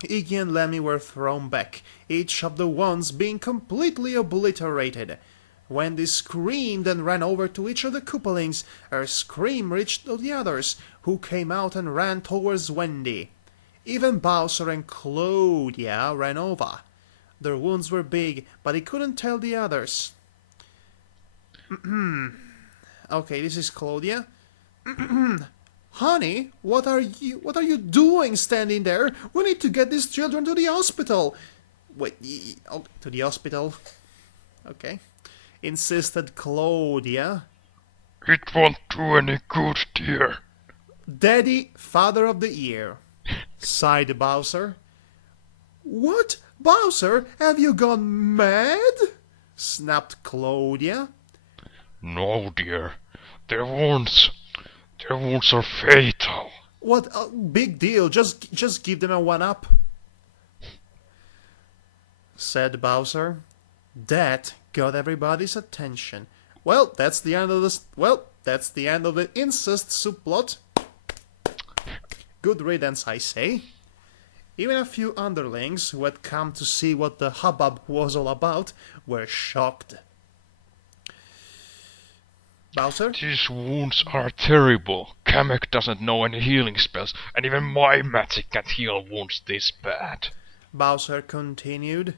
Iggy and Lemmy were thrown back, each of the wands being completely obliterated. Wendy screamed and ran over to each of the Koopalings. Her scream reached the others, who came out and ran towards Wendy. Even Bowser and Claudia ran over. Their wounds were big, but he couldn't tell the others. Okay, this is Claudia. Honey, what are you doing standing there? We need to get these children to the hospital. Wait, to the hospital? Okay. Insisted Claudia. It won't do any good, dear. Daddy, father of the year, sighed Bowser. What? Bowser, have you gone mad? Snapped Claudia. No, dear. Their wounds are fatal. What a big deal. Just give them a 1-up, said Bowser. That got everybody's attention. Well, that's the end of the incest subplot. Good riddance, I say. Even a few underlings who had come to see what the hubbub was all about were shocked. Bowser? These wounds are terrible. Kamek doesn't know any healing spells, and even my magic can't heal wounds this bad. Bowser continued.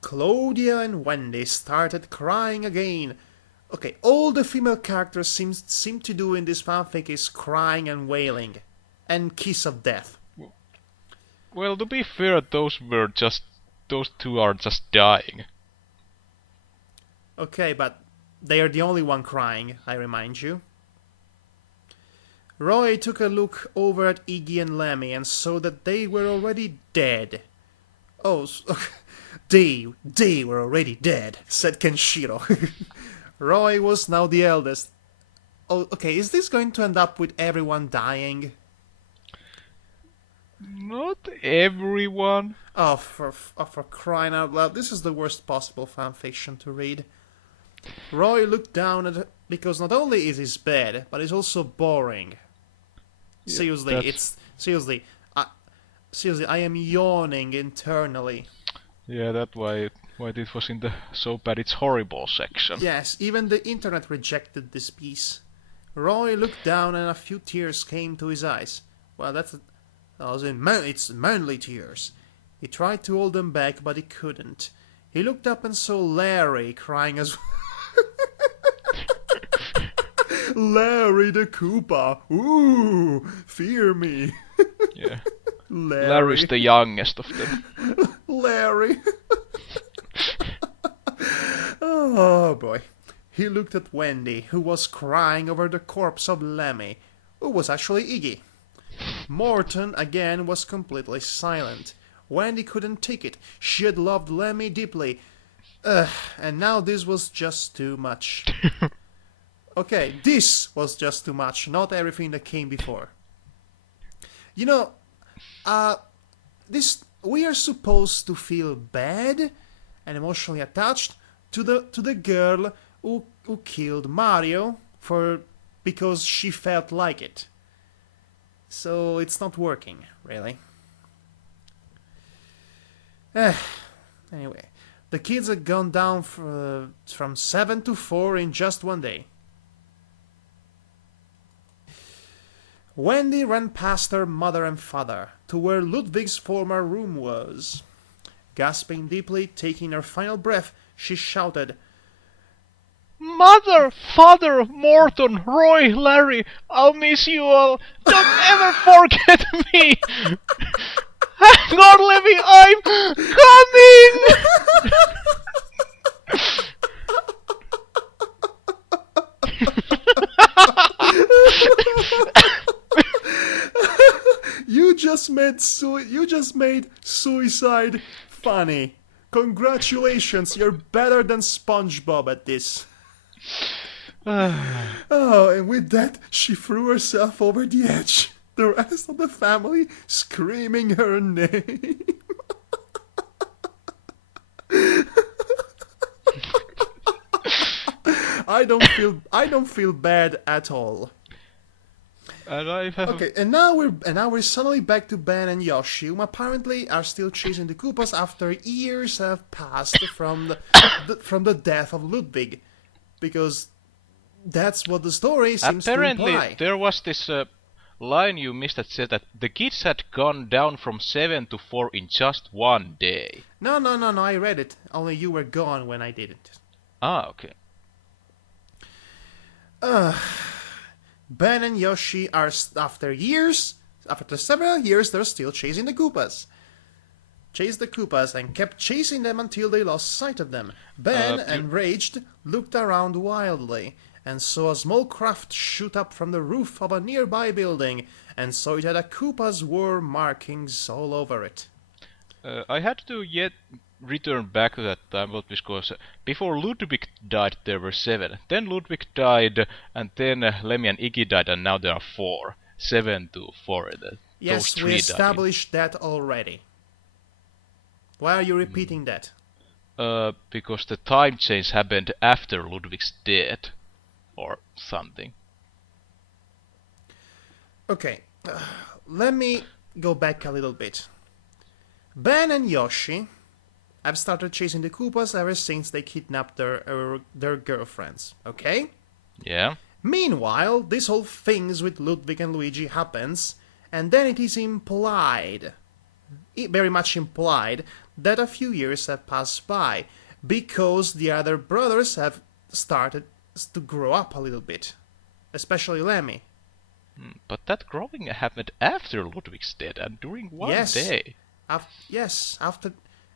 Claudia and Wendy started crying again. Okay, all the female characters seem to do in this fanfic is crying and wailing. And kiss of death. Well, to be fair, those two are just dying. Okay, but they are the only one crying, I remind you. Roy took a look over at Iggy and Lemmy and saw that they were already dead. Oh, they were already dead, said Kenshiro. Roy was now the eldest. Oh, okay, is this going to end up with everyone dying? Not everyone. Oh, for crying out loud, this is the worst possible fanfiction to read. Roy looked down at it because not only is it bad, but it's also boring. Yeah, Seriously, I am yawning internally. Yeah, that's why it was in the so bad it's horrible section. Yes, even the internet rejected this piece. Roy looked down and a few tears came to his eyes. Well, it's manly tears. He tried to hold them back, but he couldn't. He looked up and saw Larry crying as well. Larry the Koopa. Ooh, fear me. Yeah. Larry's the youngest of them. Larry. Oh boy. He looked at Wendy, who was crying over the corpse of Lemmy, who was actually Iggy. Morton again was completely silent. Wendy couldn't take it. She had loved Lemmy deeply. And now this was just too much. Okay, this was just too much, not everything that came before. You know, we are supposed to feel bad and emotionally attached to the girl who killed Mario because she felt like it. So it's not working, really. Anyway, the kids had gone down from 7 to 4 in just one day. Wendy ran past her mother and father to where Ludwig's former room was. Gasping deeply, taking her final breath, she shouted, Mother, Father, Morton, Roy, Larry, I'll miss you all. Don't ever forget me. Hang on, Levy, I'm coming. You just made suicide funny. Congratulations, you're better than SpongeBob at this. Oh, and with that, she threw herself over the edge. The rest of the family screaming her name. I don't feel bad at all. And I have... Okay, and now we're suddenly back to Ben and Yoshi, whom apparently are still chasing the Koopas after years have passed from the death of Ludwig, because that's what the story seems to imply. Apparently, there was this line you missed that said that the kids had gone down from 7 to 4 in just one day. No, I read it. Only you were gone when I did it. Ah, okay. Ben and Yoshi are, after several years, they're still chasing the Koopas. Chased the Koopas and kept chasing them until they lost sight of them. Ben, enraged, looked around wildly and saw a small craft shoot up from the roof of a nearby building and saw it had a Koopa's war markings all over it. I had to yet return back to that time, but because before Ludwig died there were 7. Then Ludwig died, and then Lemmy and Iggy died, and now there are 4. 7 to 4. Yes, we established that already. Why are you repeating that? Because the time change happened after Ludwig's death, or something. Okay, let me go back a little bit. Ben and Yoshi have started chasing the Koopas ever since they kidnapped their girlfriends, okay? Yeah. Meanwhile, this whole things with Ludwig and Luigi happens, and then it is implied, very much implied, that a few years have passed by, because the other brothers have started to grow up a little bit, especially Lemmy. But that growing happened after Ludwig's death, and during one day. After...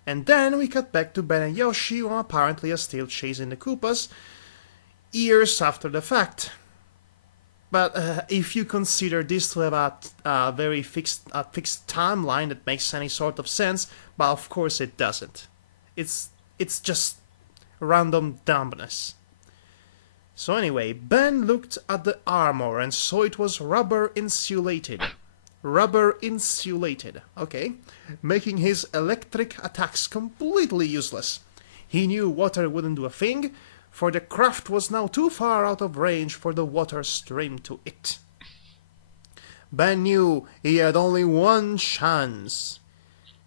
And then we cut back to Ben and Yoshi, who apparently are still chasing the Koopas, years after the fact. But if you consider this to have a very fixed timeline that makes any sort of sense, but of course it doesn't. It's just random dumbness. So anyway, Ben looked at the armor and saw it was rubber insulated. Rubber insulated, okay, making his electric attacks completely useless. He knew water wouldn't do a thing, for the craft was now too far out of range for the water stream to it. Ben knew he had only one chance.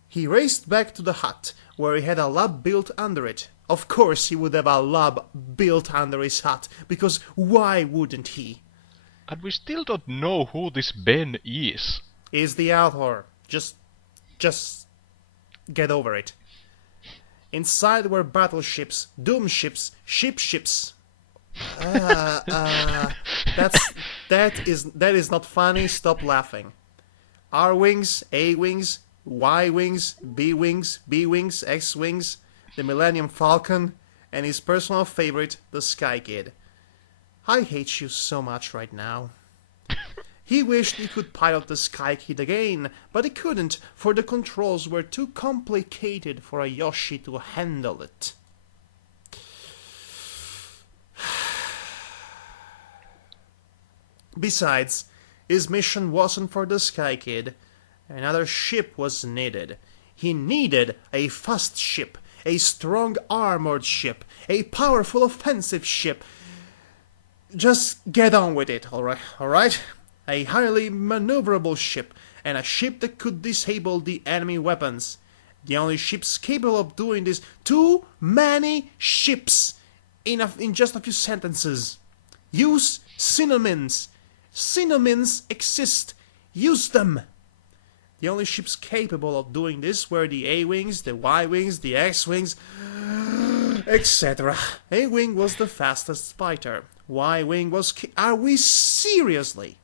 He raced back to the hut, where he had a lab built under it. Of course he would have a lab built under his hut, because why wouldn't he? And we still don't know who this Ben is. Is the author. Just get over it. Inside were battleships, doom ships, ships. That is not funny. Stop laughing. R wings, A wings, Y wings, B wings, B wings, X wings, the Millennium Falcon, and his personal favorite, the Sky Kid. I hate you so much right now. He wished he could pilot the Sky Kid again, but he couldn't, for the controls were too complicated for a Yoshi to handle it. Besides, his mission wasn't for the Sky Kid. Another ship was needed. He needed a fast ship, a strong armored ship, a powerful offensive ship. Just get on with it, alright? A highly maneuverable ship, and a ship that could disable the enemy weapons. The only ships capable of doing this. Too many ships in just a few sentences. Use synonyms. Synonyms exist. Use them. The only ships capable of doing this were the A-Wings, the Y-Wings, the X-Wings, etc. A-Wing was the fastest fighter. Y-Wing was... Are we seriously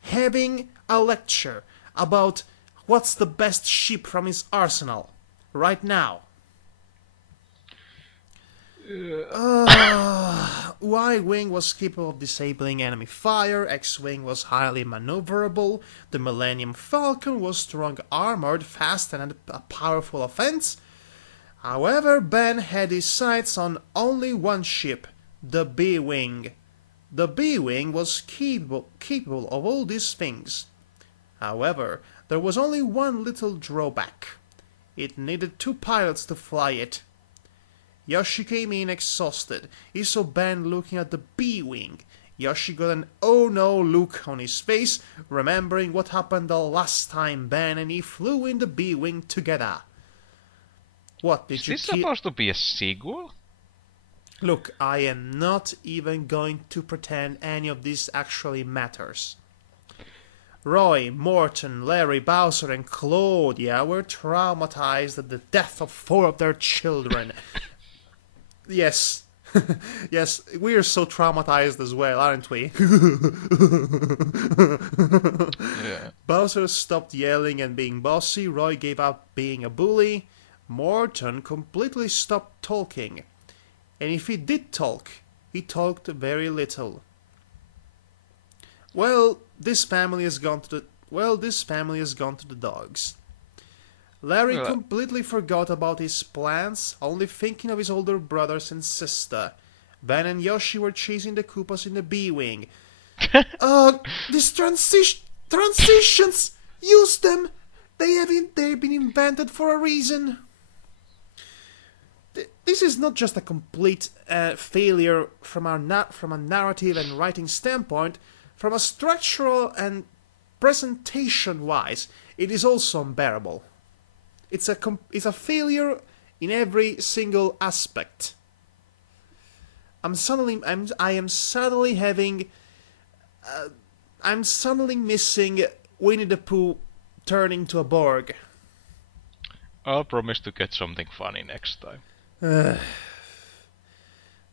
having a lecture about what's the best ship from his arsenal right now? Y-Wing was capable of disabling enemy fire, X-Wing was highly maneuverable, the Millennium Falcon was strong armored, fast, and had a powerful offense. However, Ben had his sights on only one ship, the B-Wing. The B-Wing was capable of all these things. However, there was only one little drawback. It needed 2 pilots to fly it. Yoshi came in exhausted. He saw Ben looking at the B-Wing. Yoshi got an oh no look on his face, remembering what happened the last time Ben and he flew in the B-Wing together. What, did you Is this supposed to be a sequel? Look, I am not even going to pretend any of this actually matters. Roy, Morton, Larry, Bowser, and Claudia were traumatized at the death of 4 of their children. Yes. Yes, we're so traumatized as well, aren't we? Yeah. Bowser stopped yelling and being bossy. Roy gave up being a bully. Morton completely stopped talking. And if he did talk, he talked very little. Well, this family has gone to the dogs. Larry completely forgot about his plans, only thinking of his older brothers and sister. Ben and Yoshi were chasing the Koopas in the B-Wing. These transitions! Use them! They've been invented for a reason. This is not just a complete failure from a narrative and writing standpoint. From a structural and presentation-wise, it is also unbearable. It's a failure in every single aspect. I am suddenly missing Winnie the Pooh turning to a Borg. I'll promise to get something funny next time.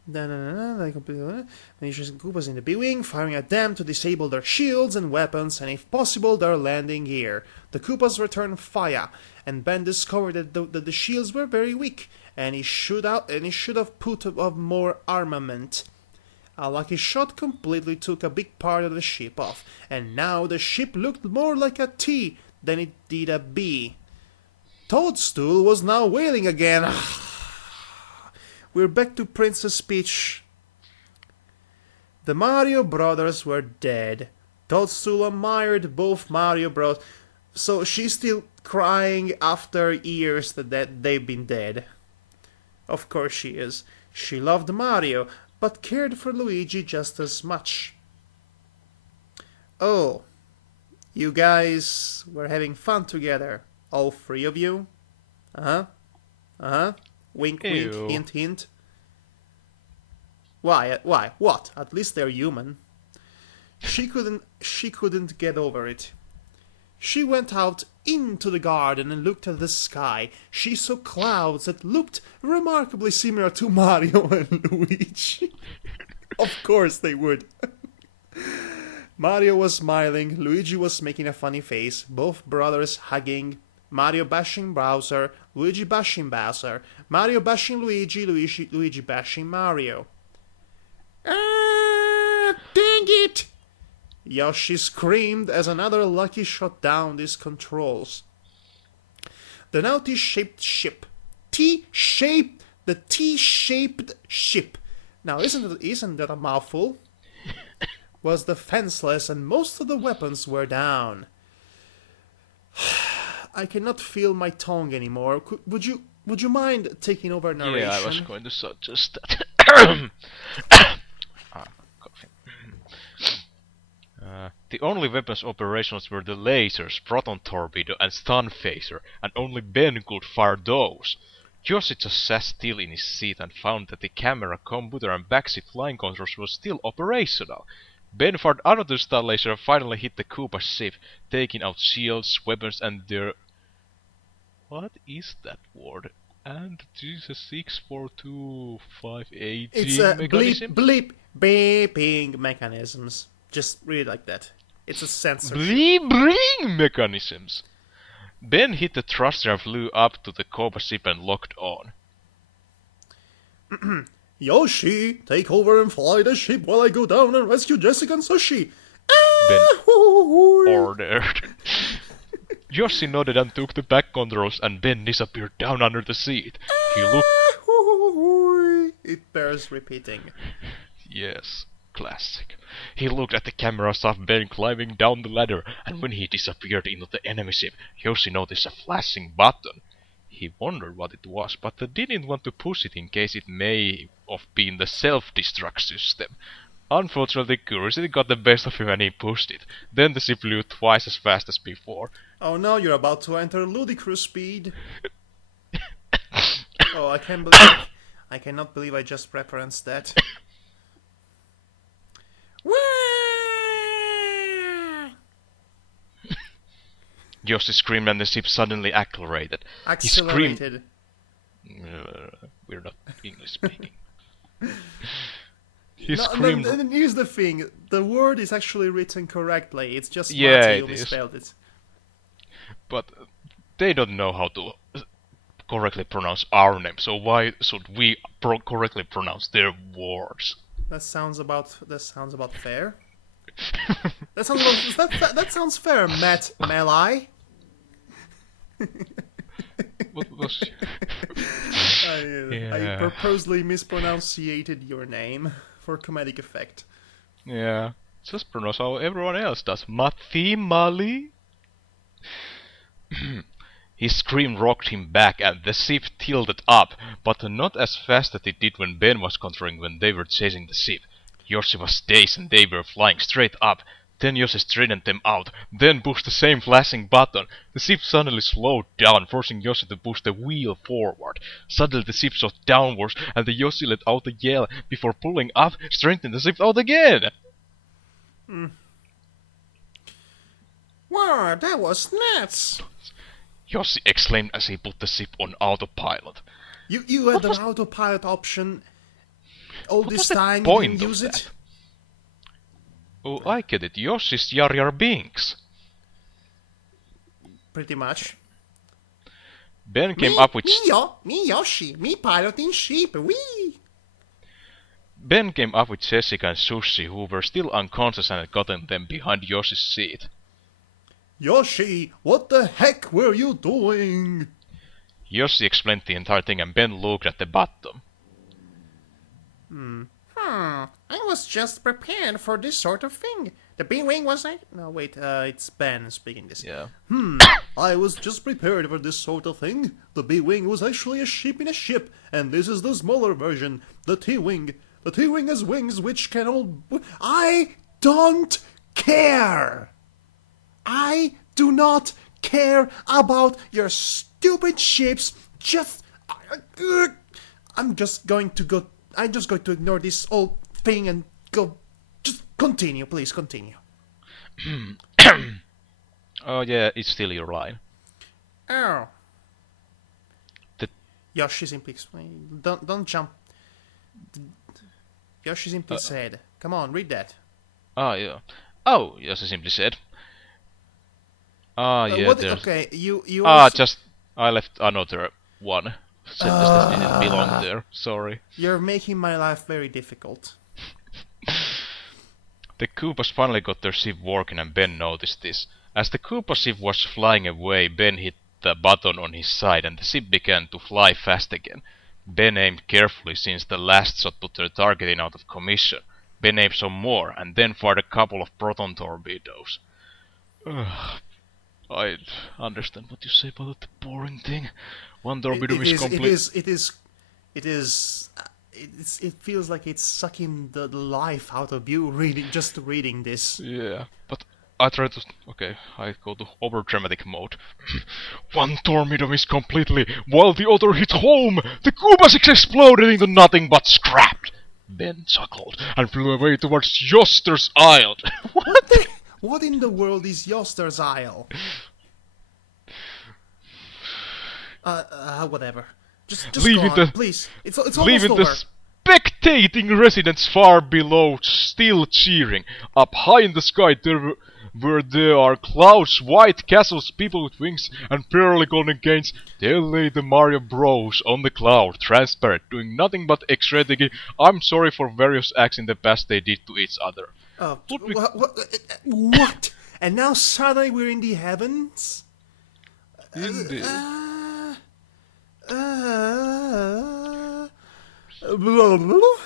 They completely Manisha's Koopas in the B-Wing, firing at them to disable their shields and weapons, and if possible, their landing gear. The Koopas return fire, and Ben discovered that the shields were very weak, and he should have put up more armament. A lucky shot completely took a big part of the ship off, and now the ship looked more like a T than it did a B. Toadstool was now wailing again. We're back to Princess Peach. The Mario brothers were dead. Toadstool admired both Mario Bros. So she's still crying after years that they've been dead. Of course she is. She loved Mario, but cared for Luigi just as much. Oh, you guys were having fun together. All 3 of you? Wink, wink, Ew. hint, hint. Why? What? At least they're human. She couldn't get over it. She went out into the garden and looked at the sky. She saw clouds that looked remarkably similar to Mario and Luigi. Of course they would. Mario was smiling, Luigi was making a funny face, both brothers hugging, Mario bashing Bowser, Luigi bashing Bowser, Mario bashing Luigi, Luigi bashing Mario. Dang it! Yoshi screamed as another lucky shot down his controls. The now T-shaped ship. The T-shaped ship. Now isn't that a mouthful? Was defenseless and most of the weapons were down. I cannot feel my tongue anymore. Would you mind taking over narration? Yeah, I was going to suggest that. Coffee. The only weapons operations were the lasers, proton torpedo, and stun phaser, and only Ben could fire those. Yoshi just sat still in his seat and found that the camera, computer, and backseat line controls were still operational. Ben fired another stun laser and finally hit the Koopa ship, taking out shields, weapons, and their... What is that word? And this is a 64258 It's a mechanism? bleep beeping mechanisms. Just read it like that. It's a censorship. Bleep mechanisms. Ben hit the thruster and flew up to the Koopa ship and locked on. Yoshi, take over and fly the ship while I go down and rescue Jessica and Sushi. Ben Ah-hoo-hoo. ordered. Yoshi nodded and took the back controls, and Ben disappeared down under the seat. He looked... Ah-hoo-hoo. It bears repeating. Yes, classic. He looked at the camera, saw Ben climbing down the ladder, and when he disappeared into the enemy ship, Yoshi noticed a flashing button. He wondered what it was, but didn't want to push it in case it may have been the self-destruct system. Unfortunately, curiosity got the best of him and he pushed it. Then the ship flew twice as fast as before. Oh no, you're about to enter ludicrous speed. Oh, I cannot believe I just referenced that. Yoshi screamed and the ship suddenly accelerated. Accelerated. We're not English speaking. He No, screamed... and here's the thing. The word is actually written correctly. It's just Yeah, Mati who it is. misspelled it. But they don't know how to correctly pronounce our name, so why should we correctly pronounce their words? That sounds about fair. That sounds fair, Matt Malai. What was... I purposely mispronunciated your name for comedic effect. Yeah, just pronounce how everyone else does. Mati Mali? His scream rocked him back and the ship tilted up, but not as fast as it did when Ben was controlling when they were chasing the ship. Yoshi was dazed and they were flying straight up. Then Yoshi straightened them out, then pushed the same flashing button. The ship suddenly slowed down, forcing Yoshi to push the wheel forward. Suddenly the ship shot downwards, and the Yoshi let out a yell before pulling up, straightening the ship out again. Wow, that was nuts! Yoshi exclaimed as he put the ship on autopilot. You had an autopilot option all What this was the time, you point didn't of use that? it? Oh, I get it. Yoshi's Yar Yar Binks. Pretty much. Ben came up with... Me Yoshi, me piloting sheep, wee! Ben came up with Jessica and Sushi, who were still unconscious, and had gotten them behind Yoshi's seat. Yoshi, what the heck were you doing? Yoshi explained the entire thing, and Ben looked at the bottom. I was just prepared for this sort of thing. The B-Wing was like... No, wait, it's Ben speaking this. Yeah. I was just prepared for this sort of thing. The B-Wing was actually a ship in a ship, and this is the smaller version, the T-Wing. The T-Wing has wings which can all... I don't care! I do not care about your stupid ships. Just... I'm just going to ignore this whole thing and go... Just continue, please, continue. Oh yeah, it's still your line. Oh. The- Yoshi simply explained. Don't jump. Yoshi simply said. Come on, read that. Ah, yeah. Oh, Yoshi simply said. Ah, yeah, there's... Okay, you Ah, also, just... I left another one. Sentence that didn't belong there. Sorry. You're making my life very difficult. The Koopas finally got their ship working, and Ben noticed this. As the Koopa ship was flying away, Ben hit the button on his side and the ship began to fly fast again. Ben aimed carefully since the last shot put their targeting out of commission. Ben aimed some more and then fired a couple of proton torpedoes. I understand what you say about the boring thing. One torpedo is complete. It feels like it's sucking the life out of you reading this. Yeah, but I try to... Okay, I go to over-dramatic mode. One torpedo is completely, while the other hit home! The Koopas exploded into nothing but scrap! Ben chuckled and flew away towards Yoster's Isle. What in the world is Yoster's Isle? Whatever. Just Leave go it on, the- please. It's almost Leaving over. the spectating residents far below still cheering. Up high in the sky there where there are clouds, white castles, people with wings, and pearly golden gates, there lay the Mario Bros on the cloud, transparent, doing nothing but X-rating. I'm sorry for various acts in the past they did to each other. Ludwig- What? And now suddenly we're in the heavens? Indeed. Blah, blah.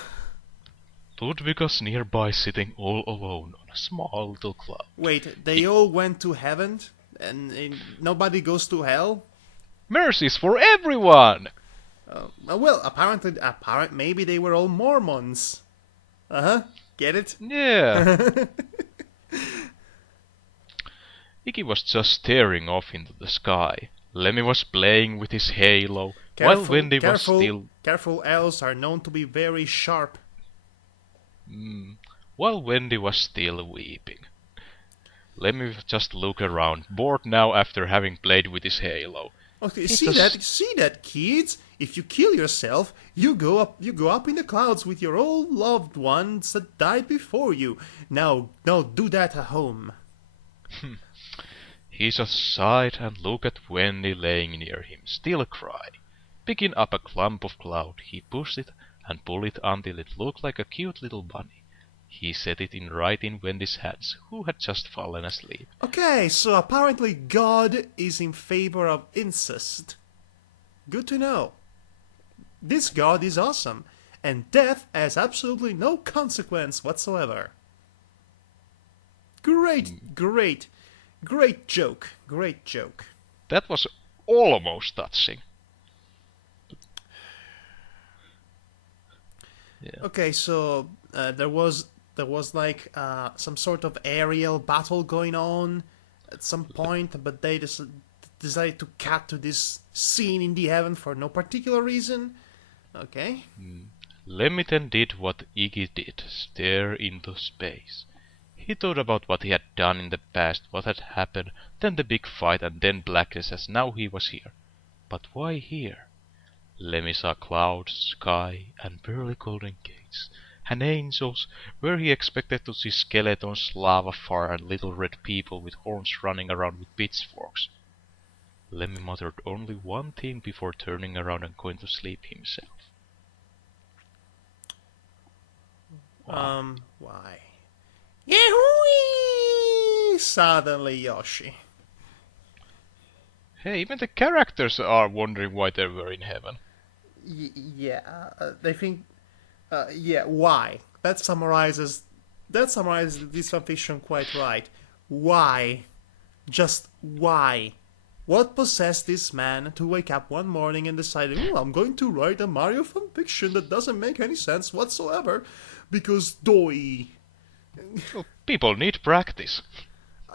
Ludwig was nearby, sitting all alone on a small little cloud. Wait, they all went to heaven? And nobody goes to hell? Mercies for everyone! Well, apparently, maybe they were all Mormons. Get it? Yeah. Iggy was just staring off into the sky. Lemmy was playing with his halo, while Wendy was still... Careful, elves are known to be very sharp. While Wendy was still weeping. Lemmy just looked around, bored now after having played with his halo. Okay, see that, kids? If you kill yourself, you go up in the clouds with your old loved ones that died before you. Now, do that at home. He just sighed and looked at Wendy laying near him, still crying. Picking up a clump of cloud, he pushed it and pulled it until it looked like a cute little bunny. He set it right in Wendy's hands, who had just fallen asleep. Okay, so apparently God is in favor of incest. Good to know. This God is awesome, and death has absolutely no consequence whatsoever. Great joke. That was almost touching. Yeah. Okay, so there was like some sort of aerial battle going on at some point, but they decided to cut to this scene in the heaven for no particular reason. Okay. Lemmy then did what Iggy did, stare into space. He thought about what he had done in the past, what had happened, then the big fight, and then blackness as now he was here. But why here? Lemmy saw clouds, sky, and pearly golden gates, and angels, where he expected to see skeletons, lava fire, and little red people with horns running around with pitchforks. Lemmy muttered only one thing before turning around and going to sleep himself. Why? Yahoo! Suddenly, Yoshi. Hey, even the characters are wondering why they were in heaven. They think. Why? That summarizes this fanfiction quite right. Why? Just why? What possessed this man to wake up one morning and decide, I'm going to write a Mario fanfiction that doesn't make any sense whatsoever, because doi. Well, people need practice.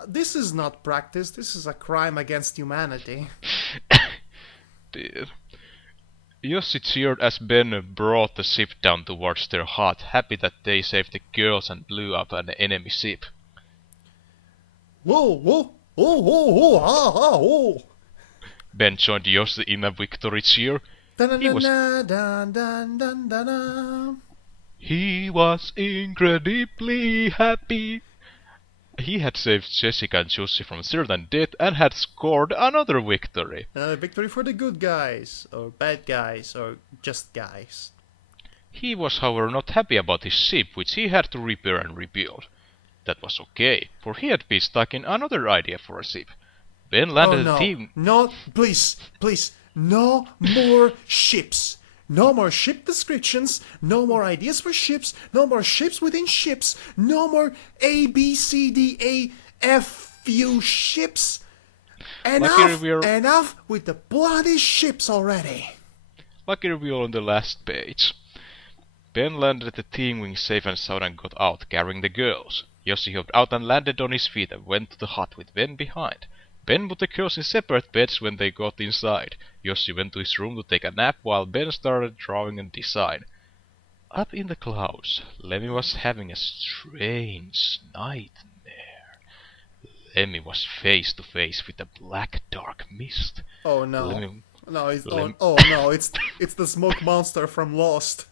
This is not practice, this is a crime against humanity. Dear. Yossi cheered as Ben brought the ship down towards their hut, happy that they saved the girls and blew up an enemy ship. Whoa, ha, ha, whoa. Ben joined Yossi in a victory cheer. He was incredibly happy. He had saved Jessica and Jussi from certain death and had scored another victory. Another victory for the good guys, or bad guys, or just guys. He was, however, not happy about his ship, which he had to repair and rebuild. That was okay, for he had been stuck in another idea for a ship. Ben landed the team... No, please, no more ships. No more ship descriptions, no more ideas for ships, no more ships within ships, no more A, B, C, D, A, F, few ships. Enough with the bloody ships already. Lucky reveal on the last page. Ben landed the team wing safe and sound and got out, carrying the girls. Yossi hopped out and landed on his feet and went to the hut with Ben behind. Ben put the girls in separate beds when they got inside. Yossi went to his room to take a nap while Ben started drawing a design. Up in the clouds, Lemmy was having a strange nightmare. Lemmy was face to face with a black dark mist. Oh no. It's the smoke monster from Lost.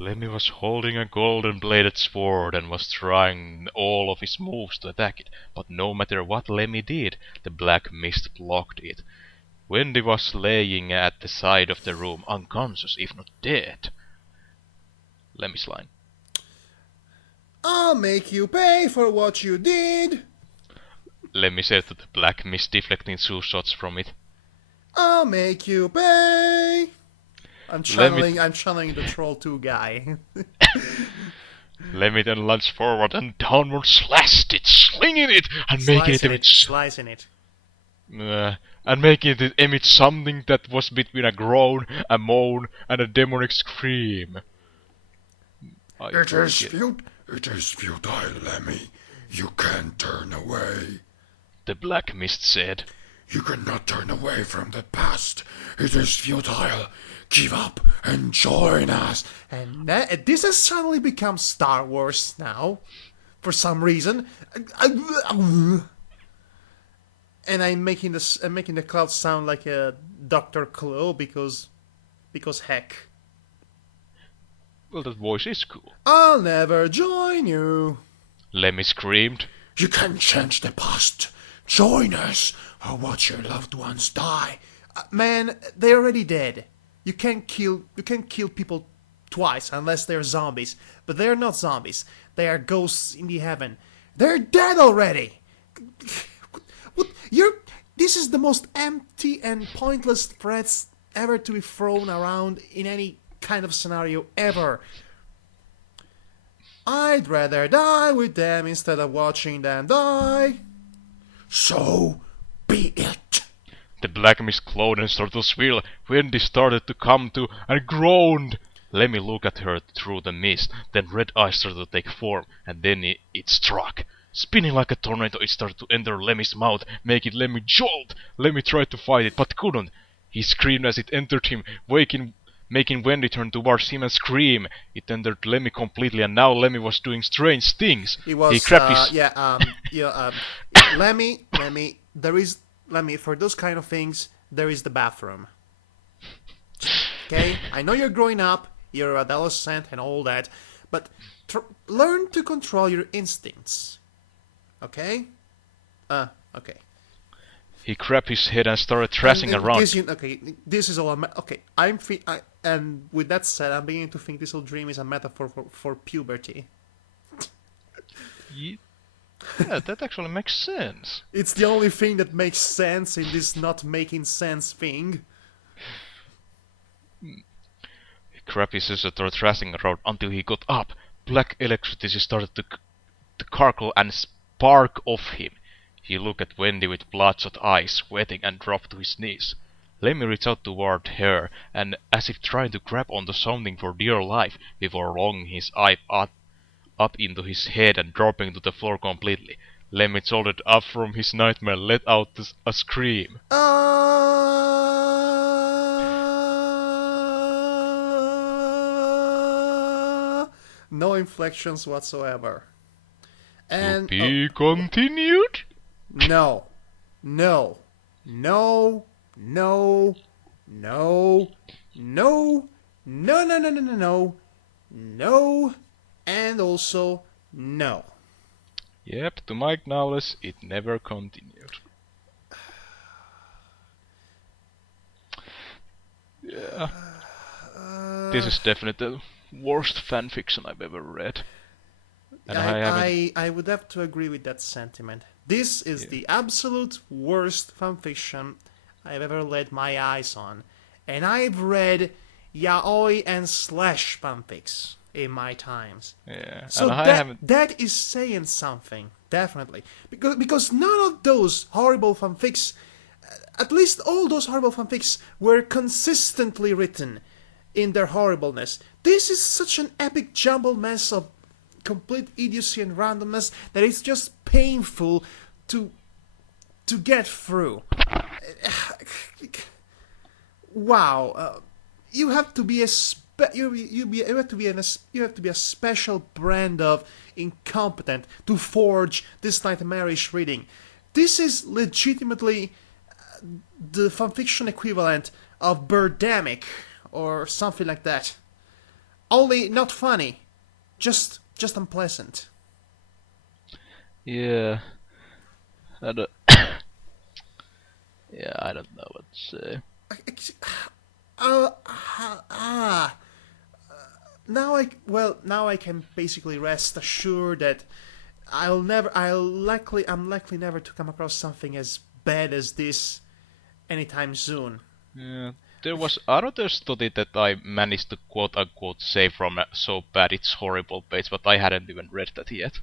Lemmy was holding a golden-bladed sword and was trying all of his moves to attack it, but no matter what Lemmy did, the black mist blocked it. Wendy was laying at the side of the room, unconscious, if not dead. Lemmy's line. I'll make you pay for what you did. Lemmy said to the black mist, deflecting 2 shots from it. I'll make you pay. I'm channeling the Troll 2 guy. Lemmy then lunged forward and downward slashed it, slinging it and making it emit Slicing it. and making it emit something that was between a groan, a moan, and a demonic scream. It is futile, Lemmy. You can't turn away. The black mist said. You cannot turn away from the past. It is futile. Give up and join us. And this has suddenly become Star Wars now, for some reason. And I'm making the cloud sound like a Dr. Claw because heck. Well, that voice is cool. I'll never join you. Lemmy screamed. You can change the past. Join us or watch your loved ones die. Man, they're already dead. You can't kill people twice unless they're zombies. But they're not zombies. They are ghosts in the heaven. They're dead already. This is the most empty and pointless threats ever to be thrown around in any kind of scenario ever. I'd rather die with them instead of watching them die. So be it. The black mist glowed and started to swirl. Wendy started to come to and groaned. Lemmy looked at her through the mist. Then red eyes started to take form, and then it struck. Spinning like a tornado, it started to enter Lemmy's mouth, making Lemmy jolt. Lemmy tried to fight it, but couldn't. He screamed as it entered him, making Wendy turn towards him and scream. It entered Lemmy completely, and now Lemmy was doing strange things. He was, Lemmy, for those kind of things, there is the bathroom. Okay? I know you're growing up, you're an adolescent and all that, but learn to control your instincts. Okay? Okay. He grabbed his head and started thrashing around. This is all and with that said, I'm beginning to think this whole dream is a metaphor for puberty. Yeah, that actually makes sense. It's the only thing that makes sense in this not making sense thing. He grabbed his sister, started thrashing around until he got up. Black electricity started to crackle and spark off him. He looked at Wendy with bloodshot eyes, sweating, and dropped to his knees. Lemmy reached out toward her, and as if trying to grab onto something for dear life, before longing his eye up into his head and dropping to the floor completely. Lemmy jolted up from his nightmare and let out a scream. No inflections whatsoever. And to be continued? No. No. No. No. No. No. No, no, no, no, no, no. No. And also, no. Yep, to my knowledge, it never continued. Yeah. This is definitely the worst fanfiction I've ever read. And I would have to agree with that sentiment. This is the absolute worst fanfiction I've ever laid my eyes on. And I've read yaoi and slash fanfics in my times. Yeah. So that is saying something, definitely. Because none of those horrible fanfics, at least all those horrible fanfics, were consistently written in their horribleness. This is such an epic jumbled mess of complete idiocy and randomness that it's just painful to get through. Wow, you have to be a special brand of incompetent to forge this nightmarish reading. This is legitimately the fanfiction equivalent of Birdemic or something like that. Only not funny. Just unpleasant. Yeah. I don't, yeah, I don't know what to say. Uh, ah, now I can basically rest assured that I'm likely never to come across something as bad as this anytime soon. Yeah. There was another study that I managed to quote-unquote save from a So Bad It's Horrible page, but I hadn't even read that yet.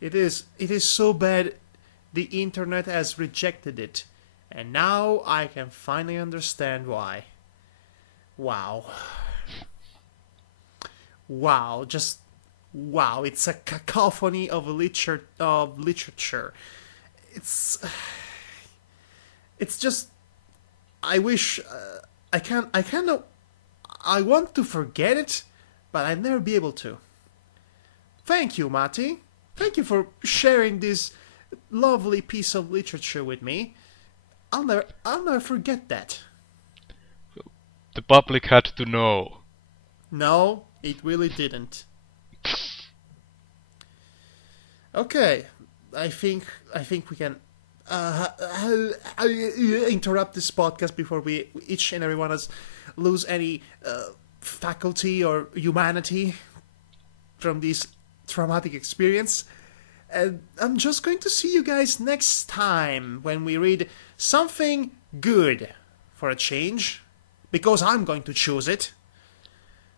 It is so bad the internet has rejected it, and now I can finally understand why. Wow. Wow, just wow, it's a cacophony of literature. It's it's just I wish I kind of I want to forget it, but I'll never be able to. Thank you, Mati. Thank you for sharing this lovely piece of literature with me. I'll never forget that. The public had to know. No, it really didn't. Okay, I think we can interrupt this podcast before we each and every one of us lose any faculty or humanity from this traumatic experience. And I'm just going to see you guys next time when we read something good for a change, because I'm going to choose it.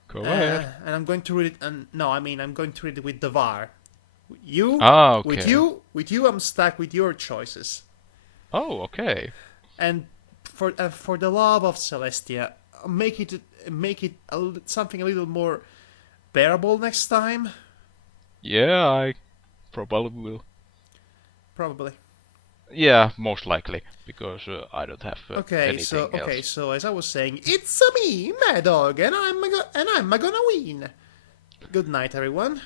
Go ahead. And I'm going to read it. I'm going to read it with Devar. You, Okay. with you, I'm stuck with your choices. Oh, okay. And for the love of Celestia, make it something a little more bearable next time. Yeah, I probably will. Probably. Yeah, most likely, because I don't have anything Okay, else. so as I was saying, it's me, Madhog, and I'm gonna win. Good night, everyone.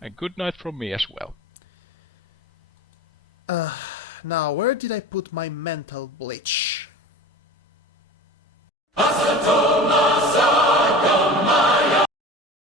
And good night from me as well. Now, where did I put my mental bleach?